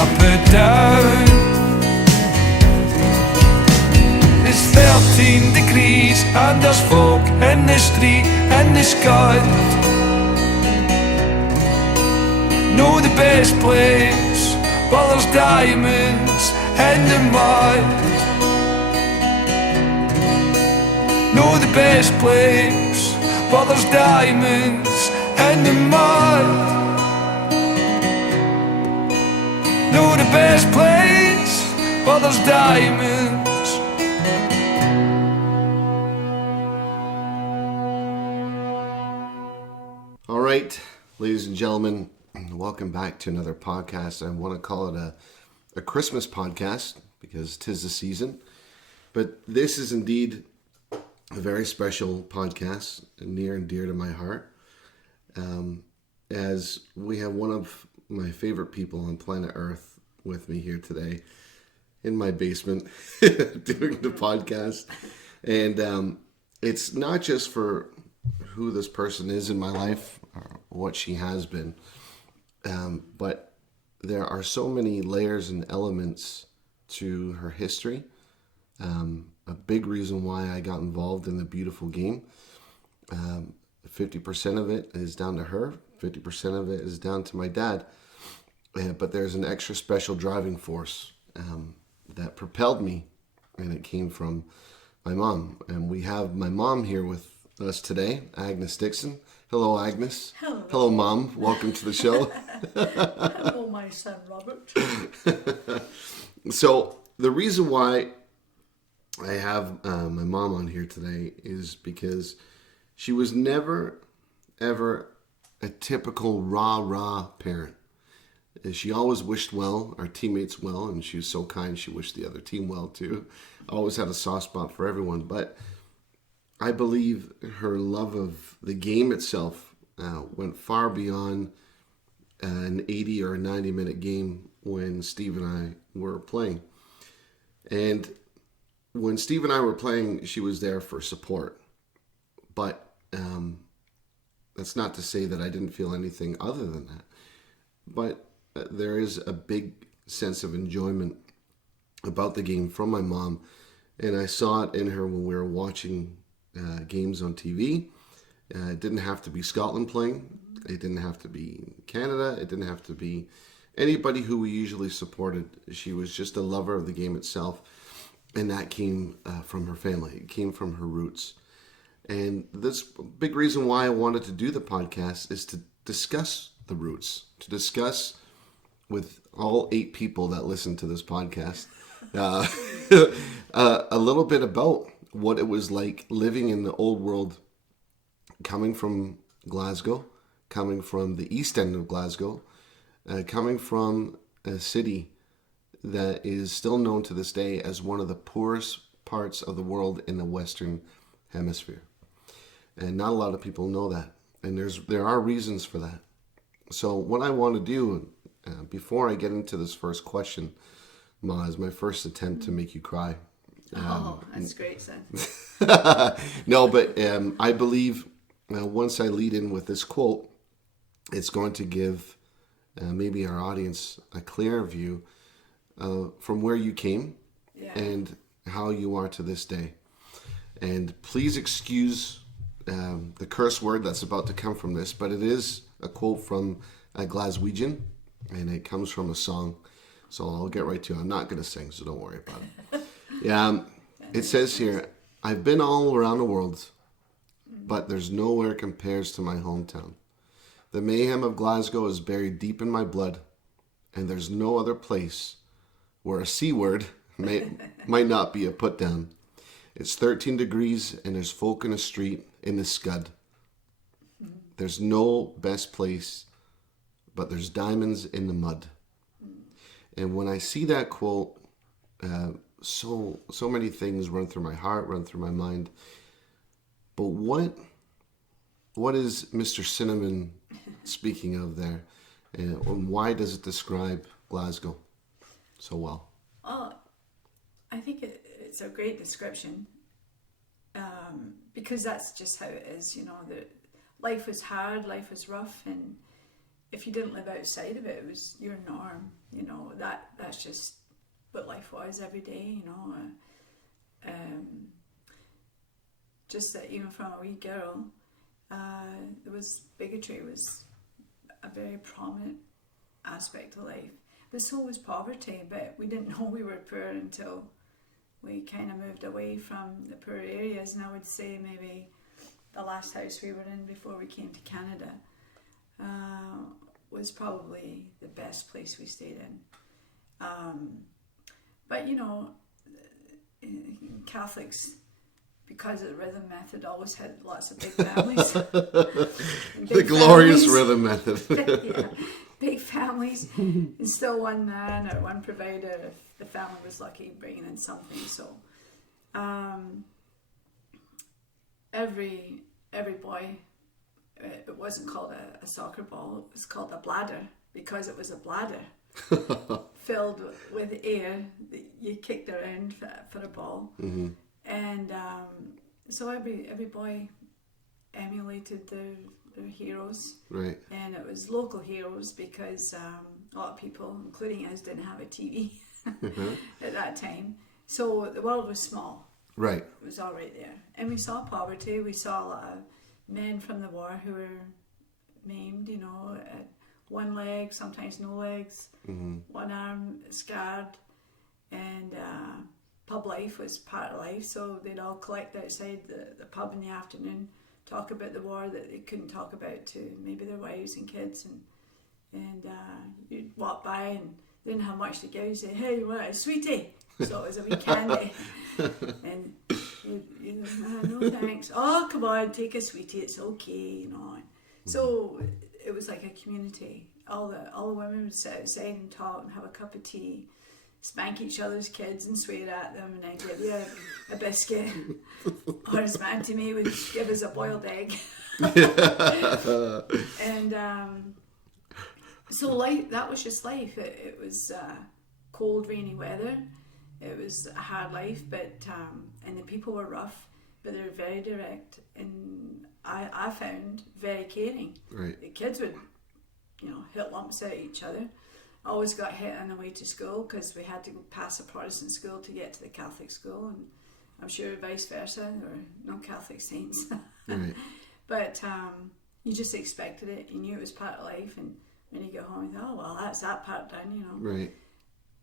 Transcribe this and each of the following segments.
up or down. It's 13 degrees and there's folk in the street and the sky. Know the best place, but there's diamonds in the mud. Know the best place, but there's diamonds in the mud. Know the best place, but there's diamonds. All right, ladies and gentlemen, welcome back to another podcast. I want to call it a Christmas podcast because 'tis the season. But this is indeed a very special podcast, near and dear to my heart, as we have one of my favorite people on planet Earth with me here today in my basement doing the podcast. And it's not just for who this person is in my life or what she has been, but there are so many layers and elements to her history. A big reason why I got involved in the beautiful game. 50% of it is down to her, 50% of it is down to my dad. But there's an extra special driving force that propelled me, and it came from my mom. And we have my mom here with us today, Agnes Dickson. Hello, Agnes. Hello. Hello, Mom. Welcome to the show. Hello, my son, Robert. So the reason why I have my mom on here today is because she was never, ever a typical rah-rah parent. She always wished well, our teammates well, and she was so kind, she wished the other team well too. Always had a soft spot for everyone, but I believe her love of the game itself went far beyond an 80 or a 90-minute game when Steve and I were playing. And when Steve and I were playing, she was there for support. But that's not to say that I didn't feel anything other than that. But there is a big sense of enjoyment about the game from my mom. And I saw it in her when we were watching games on TV. It didn't have to be Scotland playing. It didn't have to be Canada. It didn't have to be anybody who we usually supported. She was just a lover of the game itself. And that came from her family. It came from her roots. And this big reason why I wanted to do the podcast is to discuss the roots, to discuss with all 8 people that listen to this podcast a little bit about what it was like living in the old world, coming from Glasgow, coming from the east end of Glasgow, coming from a city that is still known to this day as one of the poorest parts of the world in the Western Hemisphere. And not a lot of people know that. And there are reasons for that. So what I want to do, before I get into this first question, Ma, is my first attempt to make you cry. That's great, son. No, but I believe once I lead in with this quote, it's going to give maybe our audience a clearer view from where you came and how you are to this day. And please excuse the curse word that's about to come from this, but it is a quote from a Glaswegian, and it comes from a song. So I'll get right to it. I'm not going to sing, so don't worry about it. It says here, I've been all around the world, but there's nowhere compares to my hometown. The mayhem of Glasgow is buried deep in my blood, and there's no other place where a C word might not be a put down. It's 13 degrees and there's folk in the street in the scud. There's no best place, but there's diamonds in the mud. And when I see that quote, so many things run through my heart, run through my mind. But what is Mr. Cinnamon speaking of there? And why does it describe Glasgow so well? I think it's a great description because that's just how it is. You know, life was hard, life was rough, and if you didn't live outside of it, it was your norm. You know, that's just what life was every day. You know, just that even from a wee girl, there was bigotry was a very prominent aspect of life. But so was poverty. But we didn't know we were poor until we kind of moved away from the poor areas. And I would say maybe the last house we were in before we came to Canada was probably the best place we stayed in. But you know, Catholics, because of the rhythm method, always had lots of big families. The glorious rhythm method. Yeah, big families, and still one man or one provider if the family was lucky bringing in something. So every boy, it wasn't called a soccer ball, it was called a bladder, because it was a bladder filled with air that you kicked around for a ball. Mm-hmm. And so every boy emulated their heroes. Right. And it was local heroes because a lot of people, including us, didn't have a TV at that time. So the world was small. Right. It was all right there. And we saw poverty. We saw a lot of men from the war who were maimed, you know, one leg, sometimes no legs, one arm scarred. And pub life was part of life, so they'd all collect outside the pub in the afternoon, talk about the war that they couldn't talk about to maybe their wives and kids, and you'd walk by and they didn't have much to give. You say, "Hey, you want a sweetie?" So it was a wee candy, and you no thanks. Oh, come on, take a sweetie. It's okay, you know. So it was like a community. All the women would sit outside and talk and have a cup of tea, spank each other's kids and swear at them, and then give you a biscuit. Or as my auntie May would give us a boiled egg. And so life, that was just life. It was cold, rainy weather. It was a hard life, but and the people were rough, but they were very direct, and I found very caring. Right. The kids would, you know, hit lumps at each other. I always got hit on the way to school because we had to go past a Protestant school to get to the Catholic school, and I'm sure vice versa. There were no Catholic saints. Right. But you just expected it. You knew it was part of life, and when you go home, you thought, oh, well, that's that part done, you know. Right.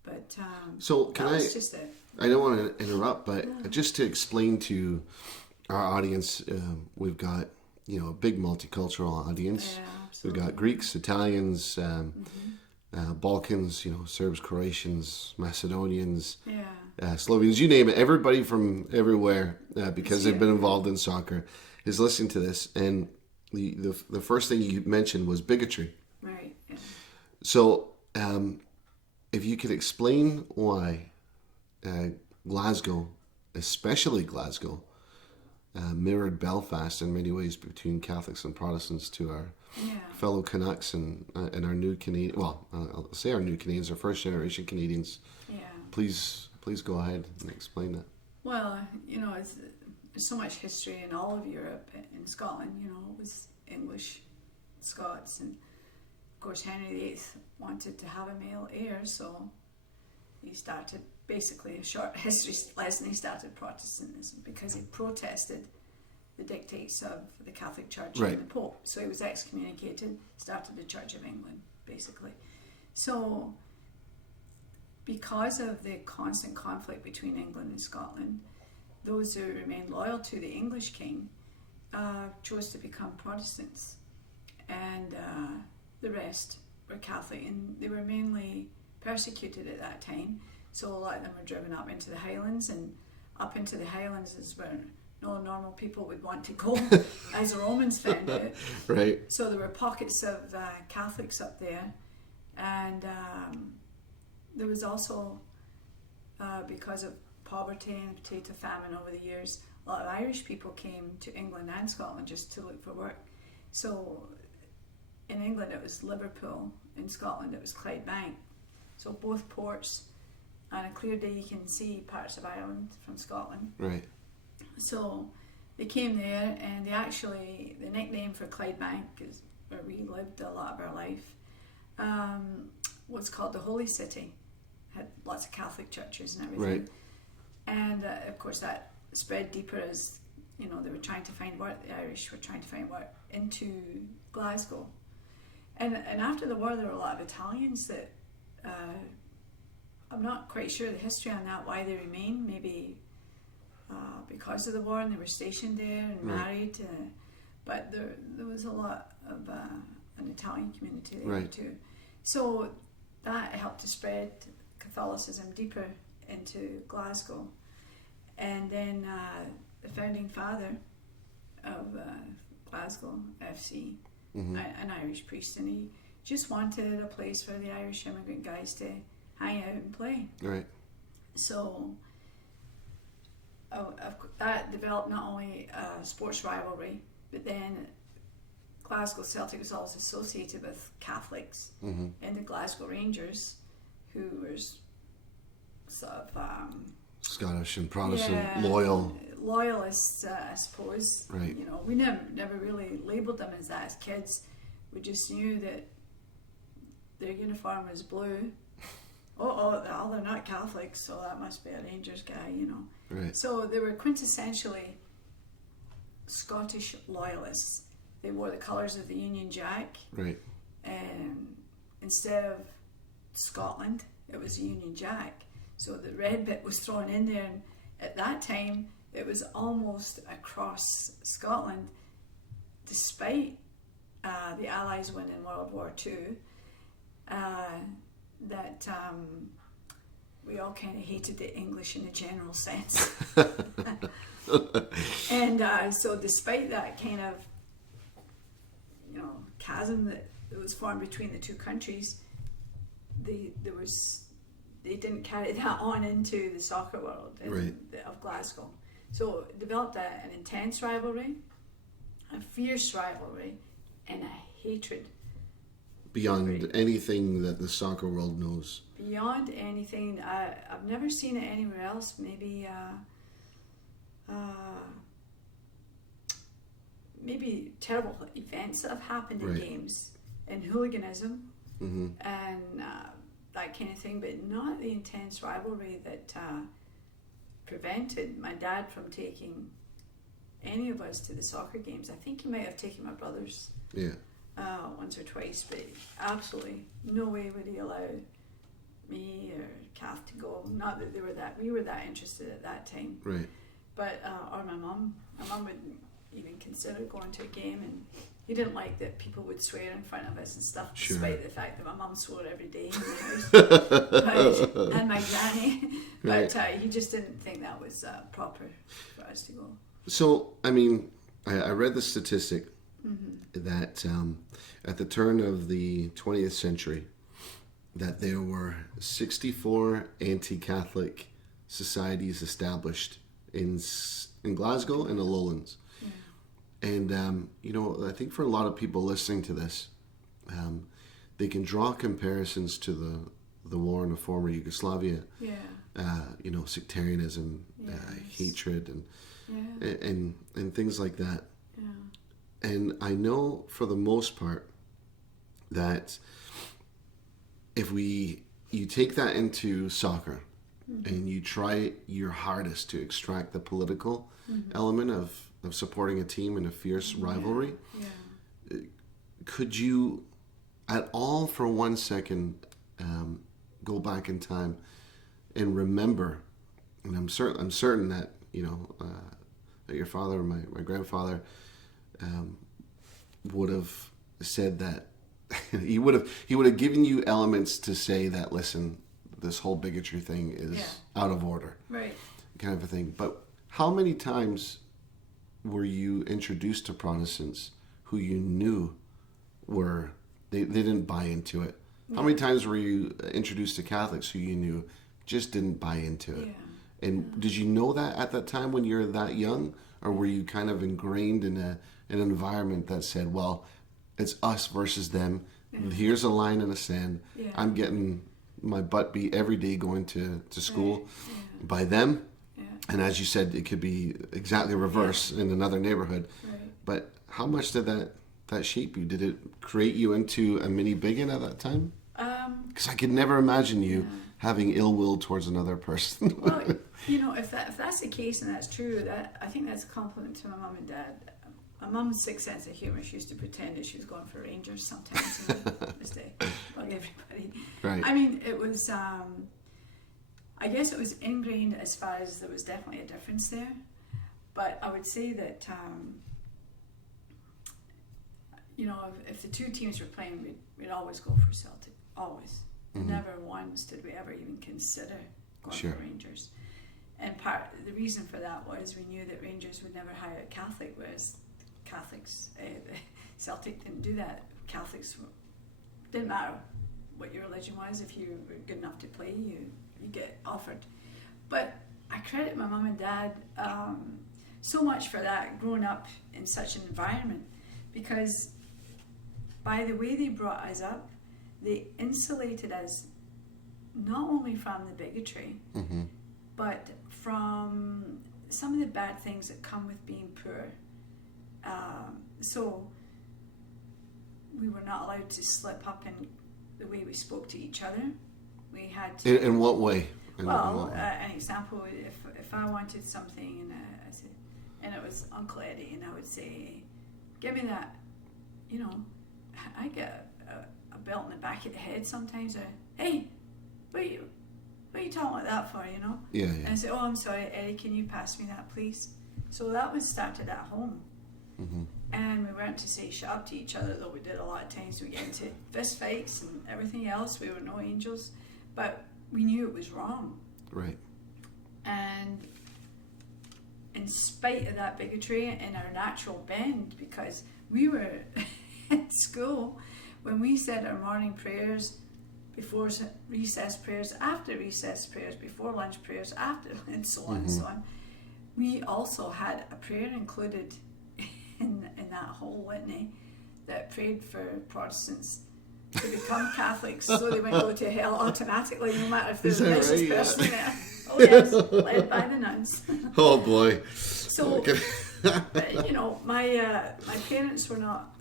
But so can I? Just it. I don't want to interrupt, but just to explain to our audience, we've got, you know, a big multicultural audience. Yeah, we've got Greeks, Italians, Balkans, you know, Serbs, Croatians, Macedonians, Slovenes, you name it. Everybody from everywhere, because they've been involved in soccer, is listening to this. And the first thing you mentioned was bigotry. Right. Yeah. So, if you could explain why Glasgow, especially Glasgow, mirrored Belfast in many ways between Catholics and Protestants to our fellow Canucks and our new Canadian. Well, I'll say our new Canadians, our first generation Canadians. Yeah. Please go ahead and explain that. Well, you know, there's so much history in all of Europe. In Scotland, you know, it was English, Scots, and of course Henry VIII wanted to have a male heir, so he started basically a short history lesson. He started Protestantism because he protested the dictates of the Catholic Church and the Pope. So he was excommunicated, started the Church of England, basically. So because of the constant conflict between England and Scotland, those who remained loyal to the English king chose to become Protestants, and the rest were Catholic, and they were mainly persecuted at that time. So a lot of them were driven up into the Highlands, and up into the Highlands is where no normal people would want to go, as the Romans found out. Right. So there were pockets of Catholics up there, and there was also, because of poverty and potato famine over the years, a lot of Irish people came to England and Scotland just to look for work. So in England it was Liverpool, in Scotland it was Clydebank. So both ports. On a clear day you can see parts of Ireland from Scotland. Right. So they came there, and the nickname for Clydebank is where we lived a lot of our life. what's called the Holy City. Had lots of Catholic churches and everything. Right. And of course that spread deeper as, you know, they were trying to find work, the Irish were trying to find work into Glasgow. And after the war there were a lot of Italians that, I'm not quite sure the history on that, why they remained, maybe because of the war and they were stationed there and married. But there was a lot of an Italian community there too. So that helped to spread Catholicism deeper into Glasgow. And then the founding father of Glasgow FC, an Irish priest, and he just wanted a place for the Irish immigrant guys to hang out and play. Right. So that developed not only a sports rivalry, but then Glasgow Celtic was always associated with Catholics and the Glasgow Rangers, who were sort of Scottish and Protestant, loyalists, I suppose. Right. You know, we never really labelled them as that as kids. We just knew that their uniform was blue. They're not Catholics, so that must be a Rangers guy, you know. Right. So they were quintessentially Scottish loyalists. They wore the colours of the Union Jack. Right. And instead of Scotland, it was the Union Jack. So the red bit was thrown in there, and at that time it was almost across Scotland, despite the Allies winning World War II, that we all kind of hated the English in a general sense. And so despite that kind of, you know, chasm that was formed between the two countries, they didn't carry that on into the soccer world of Glasgow. So it developed an intense rivalry, a fierce rivalry, and a hatred. Beyond anything that the soccer world knows. Beyond anything. I've never seen it anywhere else. Maybe terrible events that have happened in games, and hooliganism, and that kind of thing, but not the intense rivalry that prevented my dad from taking any of us to the soccer games. I think he might have taken my brothers once or twice, but absolutely no way would he allow me or Kath to go. Not that we were that interested at that time. Right. But or my mum wouldn't even consider going to a game, and he didn't like that people would swear in front of us and stuff, despite the fact that my mum swore every day in the house, and my granny. But he just didn't think that was proper for us to go. So, I mean, I read the statistic that at the turn of the 20th century, that there were 64 anti-Catholic societies established in Glasgow and the Lowlands. And, you know, I think for a lot of people listening to this, they can draw comparisons to the war in the former Yugoslavia. You know, sectarianism, hatred, and things like that. And I know for the most part that if you take that into soccer and you try your hardest to extract the political element of supporting a team in a fierce rivalry, could you at all for 1 second go back in time and remember, and I'm certain that, you know, that your father or my grandfather would have said that he would have given you elements to say that, listen, this whole bigotry thing is out of order, right, kind of a thing. But how many times were you introduced to Protestants who you knew were they didn't buy into it? How many times were you introduced to Catholics who you knew just didn't buy into it? And did you know that at that time when you were that young, or were you kind of ingrained in an environment that said, well, it's us versus them. Here's a line in the sand. I'm getting my butt beat every day going to school by them. And as you said, it could be exactly reverse in another neighborhood. But how much did that that shape you? Did it create you into a mini bigot at that time? Because I could never imagine you having ill will towards another person. Well, if that's the case and that's true, I think that's a compliment to my mum and dad. My mum's sick sense of humour. She used to pretend that she was going for Rangers sometimes, just to bug everybody. Right. I mean, it was. I guess it was ingrained as far as there was definitely a difference there, but I would say that if the two teams were playing, we'd always go for Celtic. Always. Mm-hmm. Never once did we ever even consider going for Rangers. And the reason for that was we knew that Rangers would never hire a Catholic, whereas Catholics, Celtic didn't do that. Catholics didn't matter what your religion was. If you were good enough to play, you get offered. But I credit my mum and dad so much for that, growing up in such an environment, because by the way they brought us up, they insulated us not only from the bigotry, but from some of the bad things that come with being poor. So we were not allowed to slip up in the way we spoke to each other. We had to. In what way? An example: if I wanted something and it was Uncle Eddie, and I would say, "Give me that," I get a belt in the back of the head sometimes. Or, hey, what are you talking like that for? Yeah. And I say, "Oh, I'm sorry, Eddie. Can you pass me that, please?" So that was started at home. Mm-hmm. And we weren't to say shut up to each other, though we did a lot of times. We get into fist fights and everything else. We were no angels, but we knew it was wrong. Right. And in spite of that bigotry and our natural bend, because we were in school, when we said our morning prayers, before recess prayers, after recess prayers, before lunch prayers, after, and so on and so on, we also had a prayer included in that whole litany that prayed for Protestants to become Catholics, so they wouldn't go to hell automatically, no matter if they were the nicest person there. Oh yes, led by the nuns. Oh boy. So, my parents were not,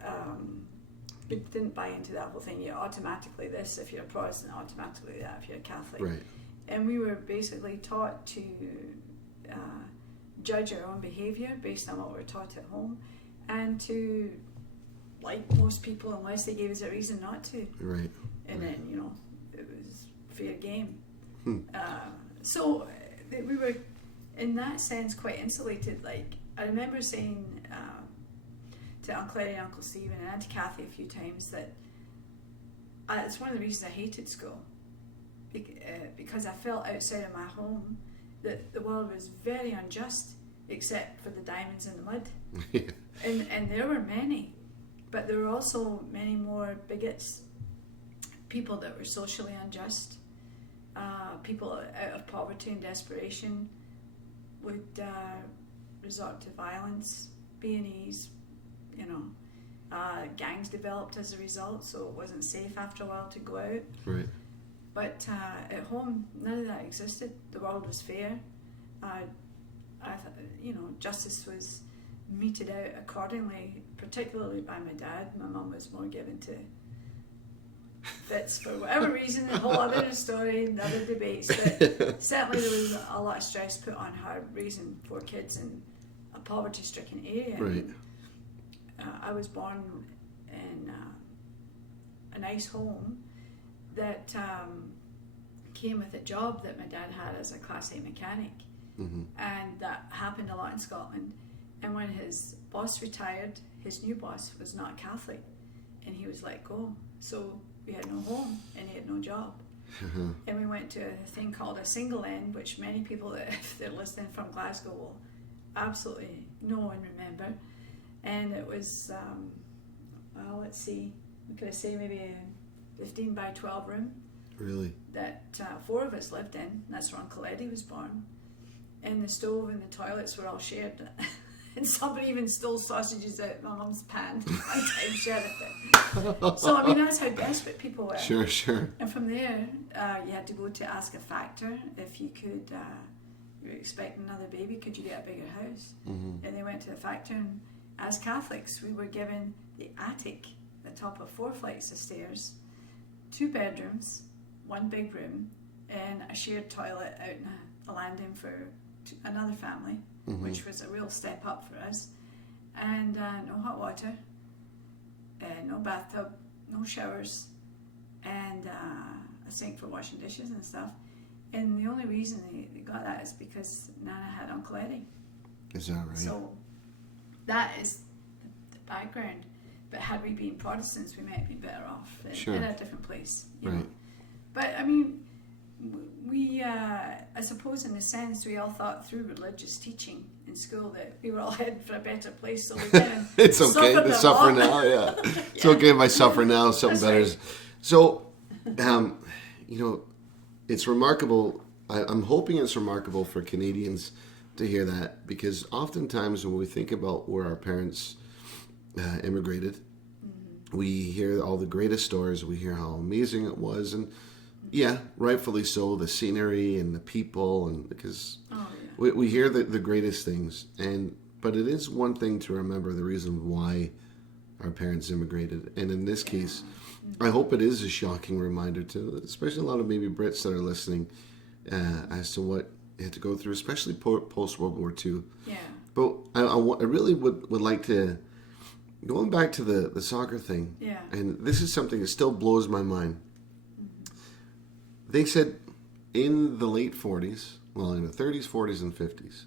didn't buy into that whole thing. You're automatically this if you're a Protestant, automatically that if you're a Catholic. Right. And we were basically taught to judge our own behaviour based on what we were taught at home, and to like most people unless they gave us a reason not to. Right. And then it was fair game. So we were in that sense quite insulated. Like I remember saying to Uncle Eddie and Uncle Stephen and Auntie Kathy a few times that it's one of the reasons I hated school, because I felt outside of my home that the world was very unjust, except for the diamonds in the mud. And there were many, but there were also many more bigots, people that were socially unjust, people out of poverty and desperation would resort to violence, B&Es, gangs developed as a result, so it wasn't safe after a while to go out. Right. But at home, none of that existed. The world was fair. Justice was meted out accordingly, particularly by my dad. My mum was more given to fits for whatever reason, a whole other story, another debates. But certainly there was a lot of stress put on her raising 4 kids in a poverty-stricken area. Right. I was born in a nice home that came with a job that my dad had as a Class A mechanic. And that happened a lot in Scotland. And when his boss retired, his new boss was not Catholic, and he was let go. So we had no home, and he had no job. And we went to a thing called a single end, which many people, if they're listening from Glasgow, will absolutely know and remember. And it was, let's see, we could say maybe a 15 by 12 room. Really? That 4 of us lived in. That's where Uncle Eddie was born. And the stove and the toilets were all shared. And somebody even stole sausages out of my mum's pan. One time shared it. So, that's how desperate people were. Sure. And from there, you had to go to ask a factor if you could, you were expecting another baby, could you get a bigger house? And they went to the factor, and as Catholics, we were given the attic, the top of 4 flights of stairs, 2 bedrooms, 1 big room, and a shared toilet out in a landing for another family, which was a real step up for us. And no hot water, no bathtub, no showers, and a sink for washing dishes and stuff. And the only reason they got that is because Nana had Uncle Eddie. Is that right? So that is the background. But had we been Protestants, we might have been better off in a different place. You know? But I mean, we, I suppose in a sense, we all thought through religious teaching in school that we were all heading for a better place. So we kind of it's okay to suffer now, yeah. It's okay if I suffer now, something better. Right. So, you know, it's remarkable. I'm hoping it's remarkable for Canadians to hear that, because oftentimes when we think about where our parents immigrated, we hear all the greatest stories. We hear how amazing it was, and yeah, rightfully so, the scenery and the people, and because we hear the greatest things. But it is one thing to remember the reason why our parents immigrated, and in this case, I hope it is a shocking reminder to, especially a lot of maybe Brits that are listening, as to what they had to go through, especially post World War II. Yeah. But I really would like to, going back to the soccer thing, and this is something that still blows my mind. They said in the late 40s, well, in the 30s, 40s, and 50s,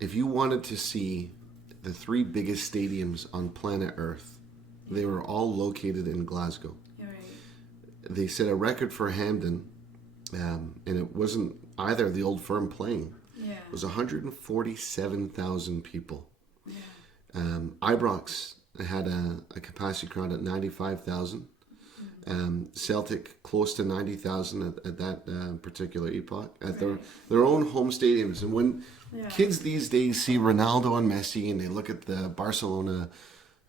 if you wanted to see the 3 biggest stadiums on planet Earth, they were all located in Glasgow. Right. They set a record for Hampden, and it wasn't either the Old Firm playing. Yeah. It was 147,000 people. Yeah. Ibrox had a capacity crowd at 95,000. Celtic close to 90,000 at that particular epoch at their own home stadiums. And when kids these days see Ronaldo and Messi and they look at the Barcelona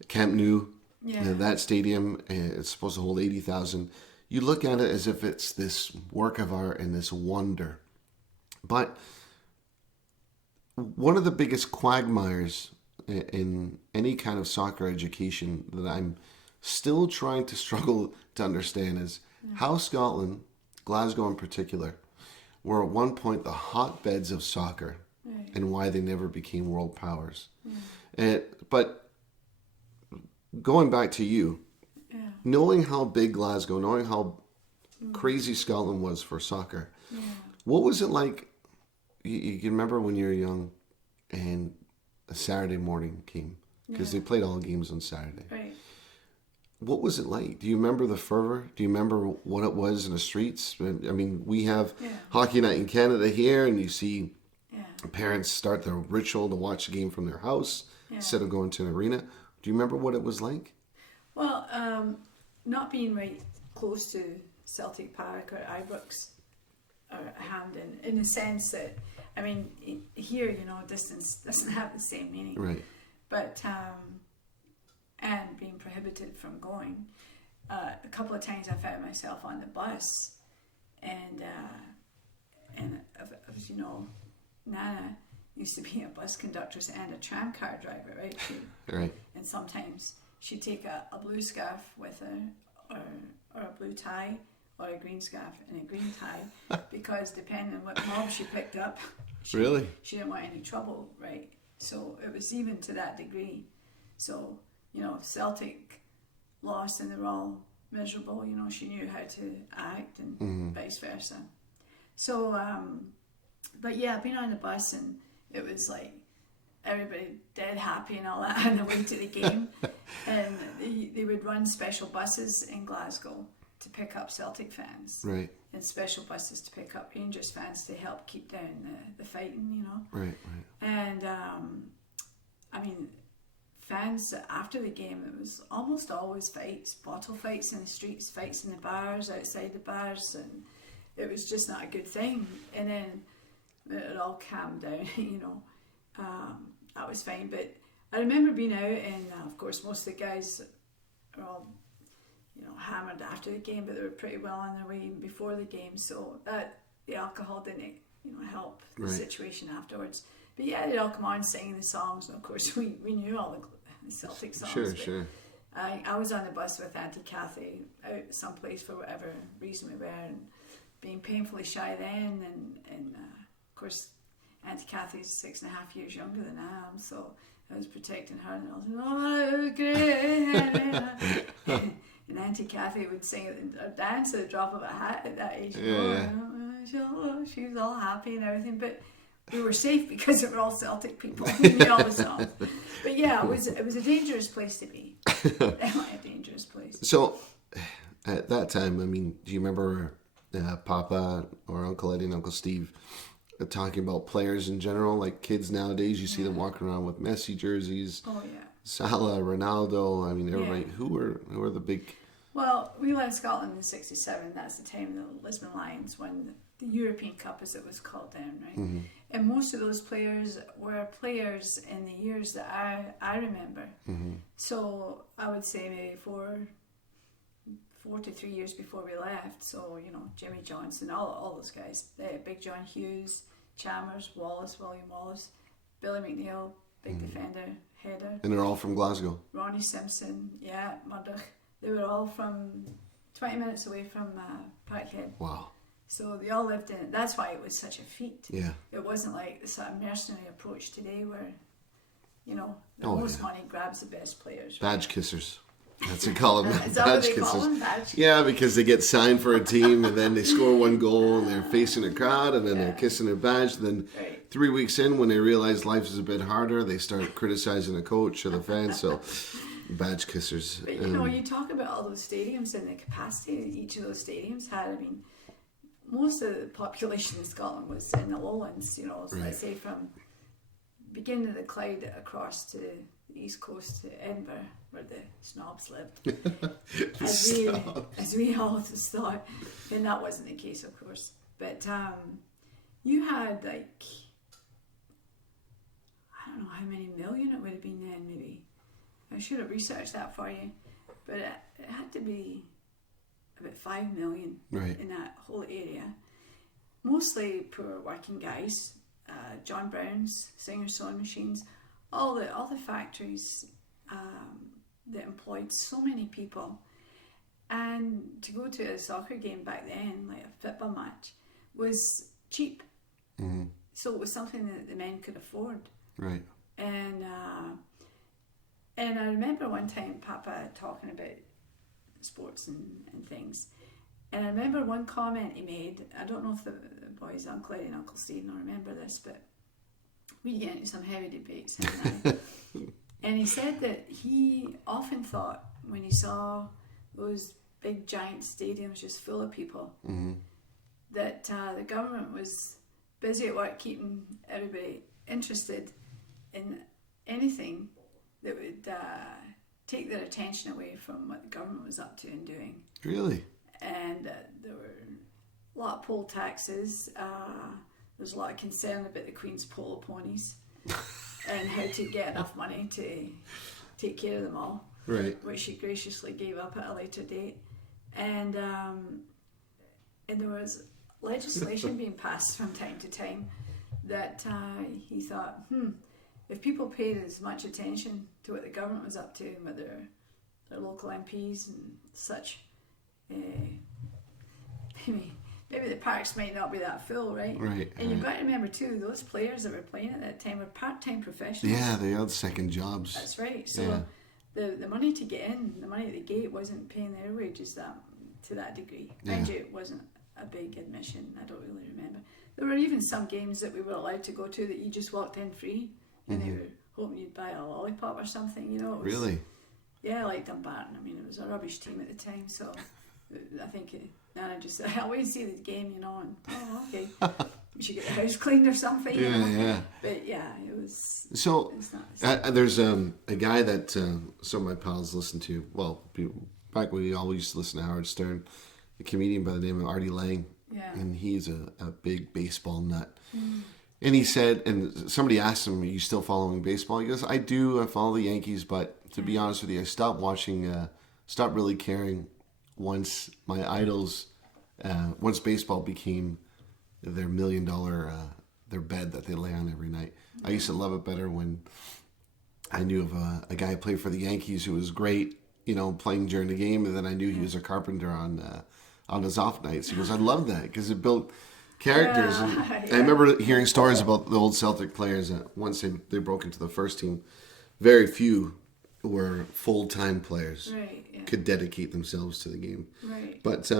Camp Nou, that stadium, it's supposed to hold 80,000. You look at it as if it's this work of art and this wonder. But one of the biggest quagmires in any kind of soccer education that I'm still trying to struggle to understand is how Scotland, Glasgow in particular, were at one point the hotbeds of soccer, and why they never became world powers. But going back to you, knowing how big Glasgow, knowing how crazy Scotland was for soccer, what was it like? You can remember when you were young and a Saturday morning came, because they played all games on Saturday. Right. What was it like? Do you remember the fervor? Do you remember what it was in the streets? I mean, we have Hockey Night in Canada here, and you see parents start their ritual to watch a game from their house instead of going to an arena. Do you remember what it was like? Well, not being right close to Celtic Park or Ibrox or Hampden, in the sense that, I mean, here, you know, distance doesn't have the same meaning. Right. But, and being prohibited from going, a couple of times I found myself on the bus, and you know, Nana used to be a bus conductor and a tram car driver, right? Right. And sometimes she'd take a blue scarf with her, or a blue tie, or a green scarf and a green tie, because depending on what mob she picked up, she didn't want any trouble, right? So it was even to that degree. So, you know, if Celtic lost and they were all miserable, you know, she knew how to act, and vice versa. So, but yeah, being on the bus, and it was like everybody dead happy and all that on the way to the game. And they would run special buses in Glasgow to pick up Celtic fans. Right. And special buses to pick up Rangers fans to help keep down the fighting, you know. Right, right. And, I mean, fans, after the game, it was almost always fights, bottle fights in the streets, fights in the bars, outside the bars, and it was just not a good thing. And then it all calmed down, you know. That was fine. But I remember being out, and of course most of the guys are all, you know, hammered after the game, but they were pretty well on their way even before the game, so that the alcohol didn't, you know, help the situation afterwards. But yeah, they'd all come on singing the songs, and of course we knew all Celtic songs. Sure, but sure. I was on the bus with Auntie Kathy out someplace for whatever reason we were, and being painfully shy then, and of course Auntie Kathy's 6.5 years younger than I am, so I was protecting her, and I was like, oh, great. And Auntie Kathy would sing or dance at the drop of a hat at that age. She was all happy and everything, but we were safe because we were all Celtic people. We knew all the songs. But yeah, it was a dangerous place to be. Definitely a dangerous place. So at that time, I mean, do you remember Papa or Uncle Eddie and Uncle Steve talking about players in general? Like kids nowadays, you see them walking around with Messi jerseys. Oh yeah. Salah, Ronaldo. I mean, everybody. Yeah. Who were the big? Well, we left Scotland in '67. That's the time the Lisbon Lions won the European Cup, as it was called then, right? Mm-hmm. And most of those players were players in the years that I remember. Mm-hmm. So I would say maybe 4 to 3 years before we left. So, you know, Jimmy Johnson, all those guys. Big John Hughes, Chalmers, William Wallace, Billy McNeil, big defender, header. And they're all from Glasgow. Ronnie Simpson, Murdoch. They were all from 20 minutes away from Parkhead. Wow. So they all lived in it. That's why it was such a feat. Yeah. It wasn't like the sort of mercenary approach today where, you know, the Oh, most yeah. money grabs the best players. Badge kissers. That's what they call them. Is that what they call them? Badge? Yeah, because they get signed for a team and then they score one goal and they're facing a crowd and then they're kissing their badge. And then Right. 3 weeks in, when they realize life is a bit harder, they start criticizing the coach or the fans. So, badge kissers. But you know, you talk about all those stadiums and the capacity that each of those stadiums had. I mean, most of the population in Scotland was in the lowlands, you know, so Right. let's say from beginning of the Clyde across to the east coast to Edinburgh, where the snobs lived. as we always thought. And that wasn't the case, of course. But you had like, I don't know how many million it would have been then, maybe. I should have researched that for you. But it had to be about 5 million Right. in that whole area. Mostly poor working guys, John Brown's, Singer sewing machines, all the factories that employed so many people. And to go to a soccer game back then, like a football match, was cheap. Mm-hmm. So it was something that the men could afford. Right. And I remember one time Papa talking about sports and things. And I remember one comment he made. I don't know if the boys, Uncle Eddie and Uncle Stephen, will remember this, but we get into some heavy debates. Him and I. And he said that he often thought when he saw those big giant stadiums just full of people, Mm-hmm. that the government was busy at work keeping everybody interested in anything that would take their attention away from what the government was up to and doing. Really? And there were a lot of poll taxes. There's a lot of concern about the Queen's polo ponies and how to get enough money to take care of them all, Right. which she graciously gave up at a later date. And there was legislation being passed from time to time that he thought, if people paid as much attention to what the government was up to and what their local MPs and such, maybe the parks might not be that full, right? Right. And you've got to remember too, those players that were playing at that time were part-time professionals. Yeah, they had second jobs. That's right. So the money to get in, the money at the gate wasn't paying their wages to that degree. Mind you, it wasn't a big admission. I don't really remember. There were even some games that we were allowed to go to that you just walked in free, and they were hoping you'd buy a lollipop or something. You know. It was, Really? Yeah, I liked Dumbarton. I mean, it was a rubbish team at the time, so I think Nana just said, "I always see the game, you know." And okay, we should get the house cleaned or something. You know? Yeah. But yeah, it was. So It's not the same. there's a guy that some of my pals listen to. Well, back when we all used to listen to Howard Stern, a comedian by the name of Artie Lang. Yeah. And he's a big baseball nut. And he said, and somebody asked him, are you still following baseball? He goes, I do. I follow the Yankees, but to be honest with you, I stopped watching, stopped really caring once my idols, once baseball became their $1 million, their bed that they lay on every night. I used to love it better when I knew of a guy who played for the Yankees who was great, playing during the game, and then I knew he was a carpenter on his off nights. He goes, I love that because it built characters. And I remember hearing stories about the old Celtic players that once they broke into the first team, very few were full-time players, could dedicate themselves to the game. Right. But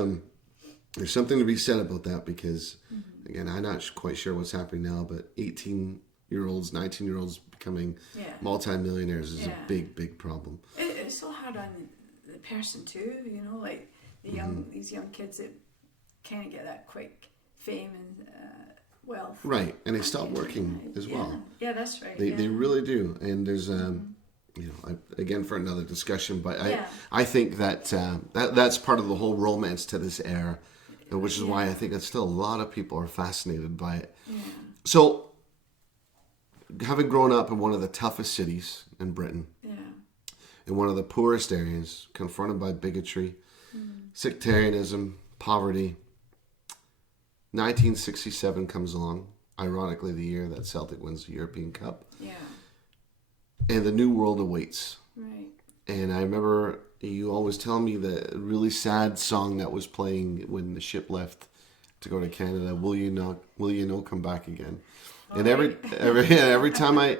there's something to be said about that because, again, I'm not quite sure what's happening now, but 18-year-olds, 19-year-olds becoming multi-millionaires is a big, big problem. It's so hard on the person too, like these young kids that kind of get that quick fame and wealth. Right, and they stop working as well. Yeah, that's right. They really do, and there's again for another discussion, but I think that that's part of the whole romance to this era, which is why I think that still a lot of people are fascinated by it. Yeah. So, having grown up in one of the toughest cities in Britain, in one of the poorest areas, confronted by bigotry, sectarianism, poverty, 1967 comes along, ironically the year that Celtic wins the European Cup. Yeah. And the new world awaits. Right. And I remember you always telling me the really sad song that was playing when the ship left to go to Canada, Will You Know Come Back Again? And every time I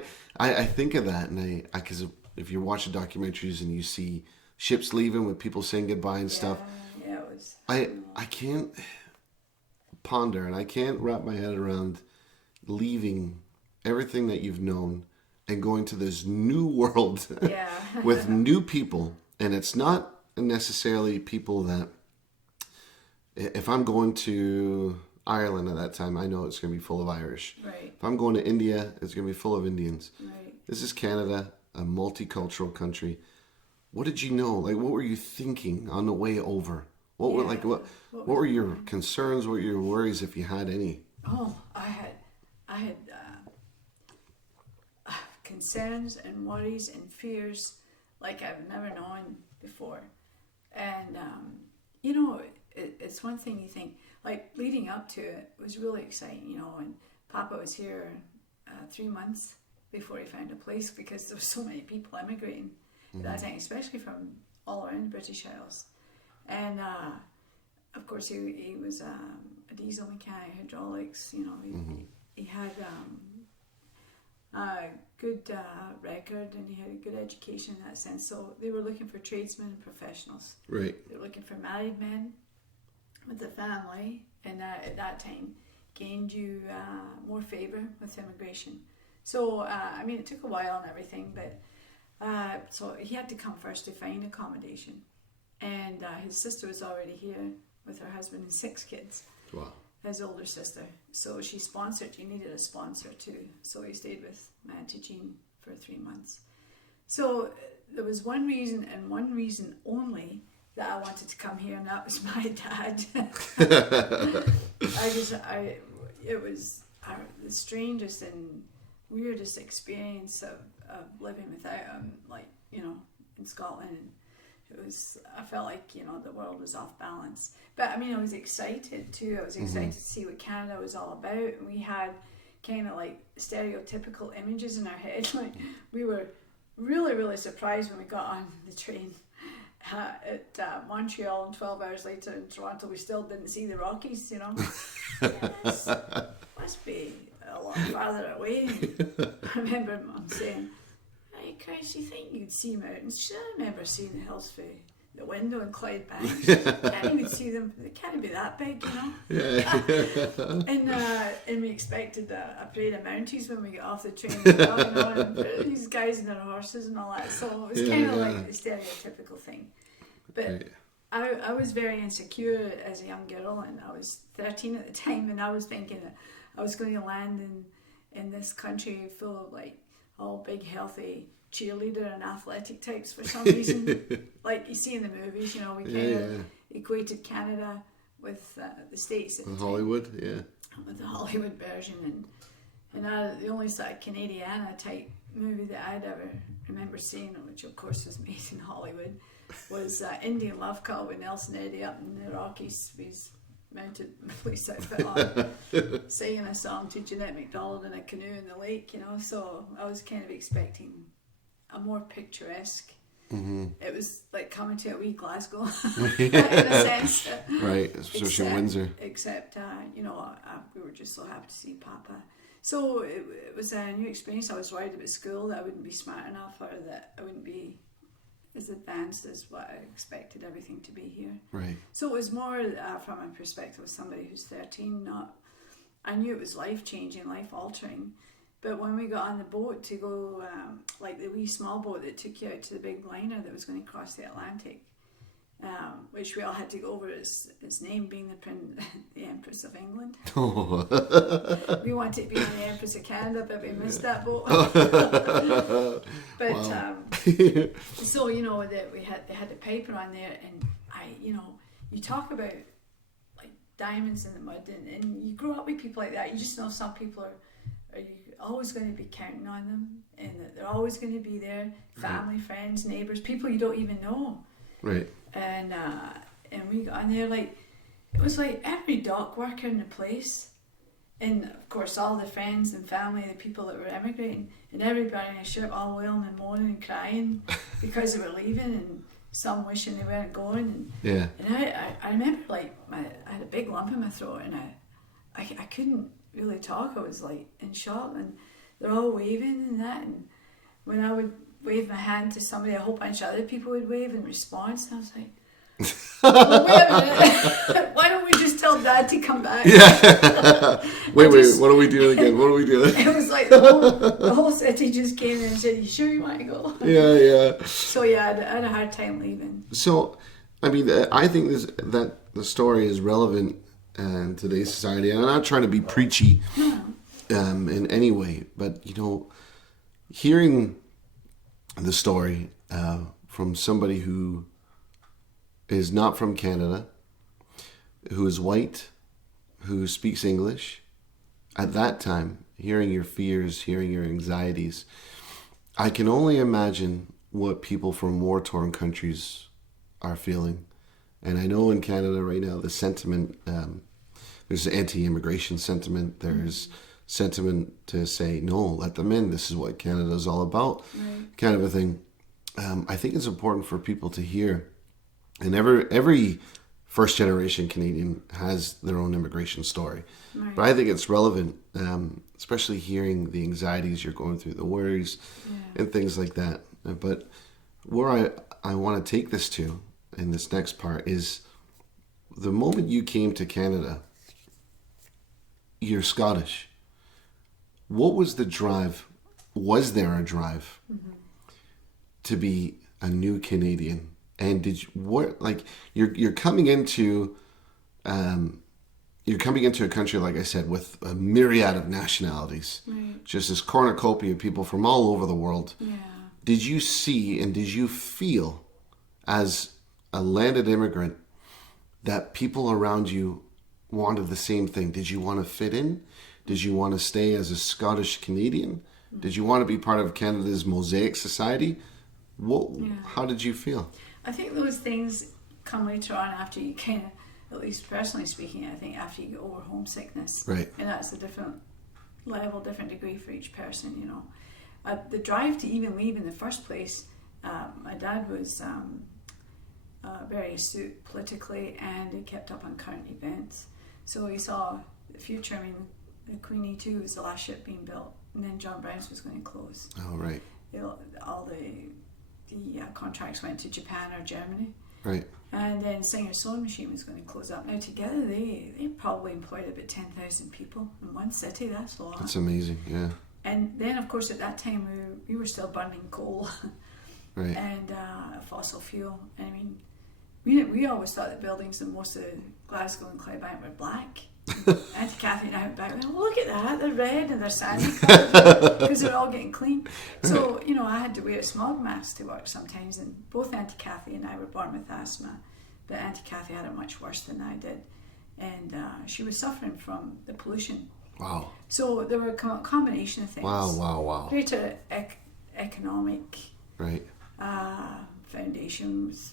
think of that, and because if you're watching documentaries and you see ships leaving with people saying goodbye and stuff, it was. I can't ponder and I can't wrap my head around leaving everything that you've known and going to this new world with new people. And it's not necessarily people that, if I'm going to Ireland at that time, I know it's going to be full of Irish. Right. If I'm going to India, it's going to be full of Indians. Right. This is Canada, a multicultural country. What did you know? Like, what were you thinking on the way over? What were your concerns? What were your worries, if you had any? Oh, I had concerns and worries and fears like I've never known before. And it's one thing you think, like, leading up to it was really exciting, and Papa was here 3 months before he found a place because there were so many people emigrating at that time, especially from all around the British Isles. And of course he was a diesel mechanic, hydraulics, he had a good record and he had a good education in that sense. So they were looking for tradesmen and professionals. Right. They were looking for married men with a family, and that at that time gained you more favour with immigration. So it took a while and everything, but so he had to come first to find accommodation, and his sister was already here with her husband and 6 kids. Wow. His older sister. So she sponsored. He needed a sponsor too. So he stayed with my Auntie Jean for 3 months. So there was one reason and one reason only that I wanted to come here, and that was my dad. It was the strangest and weirdest experience of living without him, in Scotland. I felt like, the world was off balance. But I was excited too. I was excited to see what Canada was all about. And we had kind of like stereotypical images in our head. Like, we were really, really surprised when we got on the train at Montreal, and 12 hours later in Toronto, we still didn't see the Rockies, Yes, must be a lot farther away. I remember Mum saying, "Hey, Chris, you think you'd see mountains?" She said, "I remember seeing the hills through the window in Clydebank. Can't even see them. They can't be that big, And we expected a parade of Mounties when we got off the train. And these guys and their horses and all that. So it was kind of like the stereotypical thing. But I was very insecure as a young girl, and I was 13 at the time, and I was thinking that I was going to land in this country full of all big, healthy cheerleader and athletic types for some reason. Like you see in the movies, we kind of equated Canada with the States. At Hollywood, with the Hollywood version. And the only sort of Canadiana type movie that I'd ever remember seeing, which of course was made in Hollywood, was Indian Love Call with Nelson Eddy up in the Rockies. He's mounted police outfit on, singing a song to Jeanette MacDonald in a canoe in the lake, So I was kind of expecting a more picturesque. Mm-hmm. It was like coming to a wee Glasgow in a sense. Right, especially in Windsor. Except, we were just so happy to see Papa. So it was a new experience. I was worried about school, that I wouldn't be smart enough, or that I wouldn't be as advanced as what I expected everything to be here. Right. So it was more from a perspective of somebody who's 13. I knew it was life-changing, life-altering. But when we got on the boat to go, like the wee small boat that took you out to the big liner that was going to cross the Atlantic, which we all had to go over, its name being the Empress of England. Oh. We wanted to be on the Empress of Canada, but we missed that boat. But so that they had the paper on there, and you talk about like diamonds in the mud, and you grow up with people like that. You just know some people are always going to be counting on them, and that they're always going to be there. Family, friends, neighbours, people you don't even know. Right. And we got on there, like it was like every dock worker in the place, and of course all the friends and family, the people that were emigrating, and everybody in a ship all wailing and moaning and crying because they were leaving, and some wishing they weren't going. And I remember like I had a big lump in my throat, and I couldn't really talk. I was like in shock, and they're all waving and that, and when I would wave my hand to somebody, a whole bunch of other people would wave in response, and I was like, well, wait a minute, why don't we just tell Dad to come back? Yeah. wait, what are we doing again? What are we doing? It was like the whole city just came in and said, you sure you want to go? Yeah. So yeah, I had a hard time leaving. So, I mean, I think that the story is relevant in today's society. And I'm not trying to be preachy in any way, but hearing the story from somebody who is not from Canada, who is white, who speaks English, at that time, hearing your fears, hearing your anxieties, I can only imagine what people from war-torn countries are feeling. And I know in Canada right now, the sentiment, there's anti-immigration sentiment, there's sentiment to say, no, let them in, this is what Canada is all about, kind of a thing. I think it's important for people to hear, and every first generation Canadian has their own immigration story, but I think it's relevant, especially hearing the anxieties you're going through, the worries and things like that. But where I want to take this to in this next part is the moment you came to Canada, you're Scottish. What was the drive? Was there a drive to be a new Canadian? And you're coming into a country, like I said, with a myriad of nationalities, just this cornucopia of people from all over the world. Yeah. Did you see and did you feel, as a landed immigrant, that people around you wanted the same thing? Did you want to fit in? Did you want to stay as a Scottish Canadian? Did you want to be part of Canada's mosaic society? How did you feel? I think those things come later on, after you kind of, at least personally speaking, I think after you get over homesickness. Right. And that's a different level, different degree for each person, The drive to even leave in the first place, my dad was very astute politically, and he kept up on current events. So he saw the future. I mean, the Queen E2 was the last ship being built, and then John Brown's was going to close. Oh, right. All the contracts went to Japan or Germany. Right. And then Singer's sewing machine was going to close up. Now together they probably employed about 10,000 people in one city. That's a lot. That's amazing, yeah. And then of course at that time we were still burning coal right. and fossil fuel. And I mean, we always thought the buildings in most of Glasgow and Clydebank were black. Auntie Kathy and I went back, well, look at that, they're red and they're sandy because they're all getting clean. So, I had to wear a smog mask to work sometimes, and both Auntie Kathy and I were born with asthma, but Auntie Kathy had it much worse than I did, and she was suffering from the pollution. Wow. So there were a combination of things. Wow. Greater economic right. Foundation was,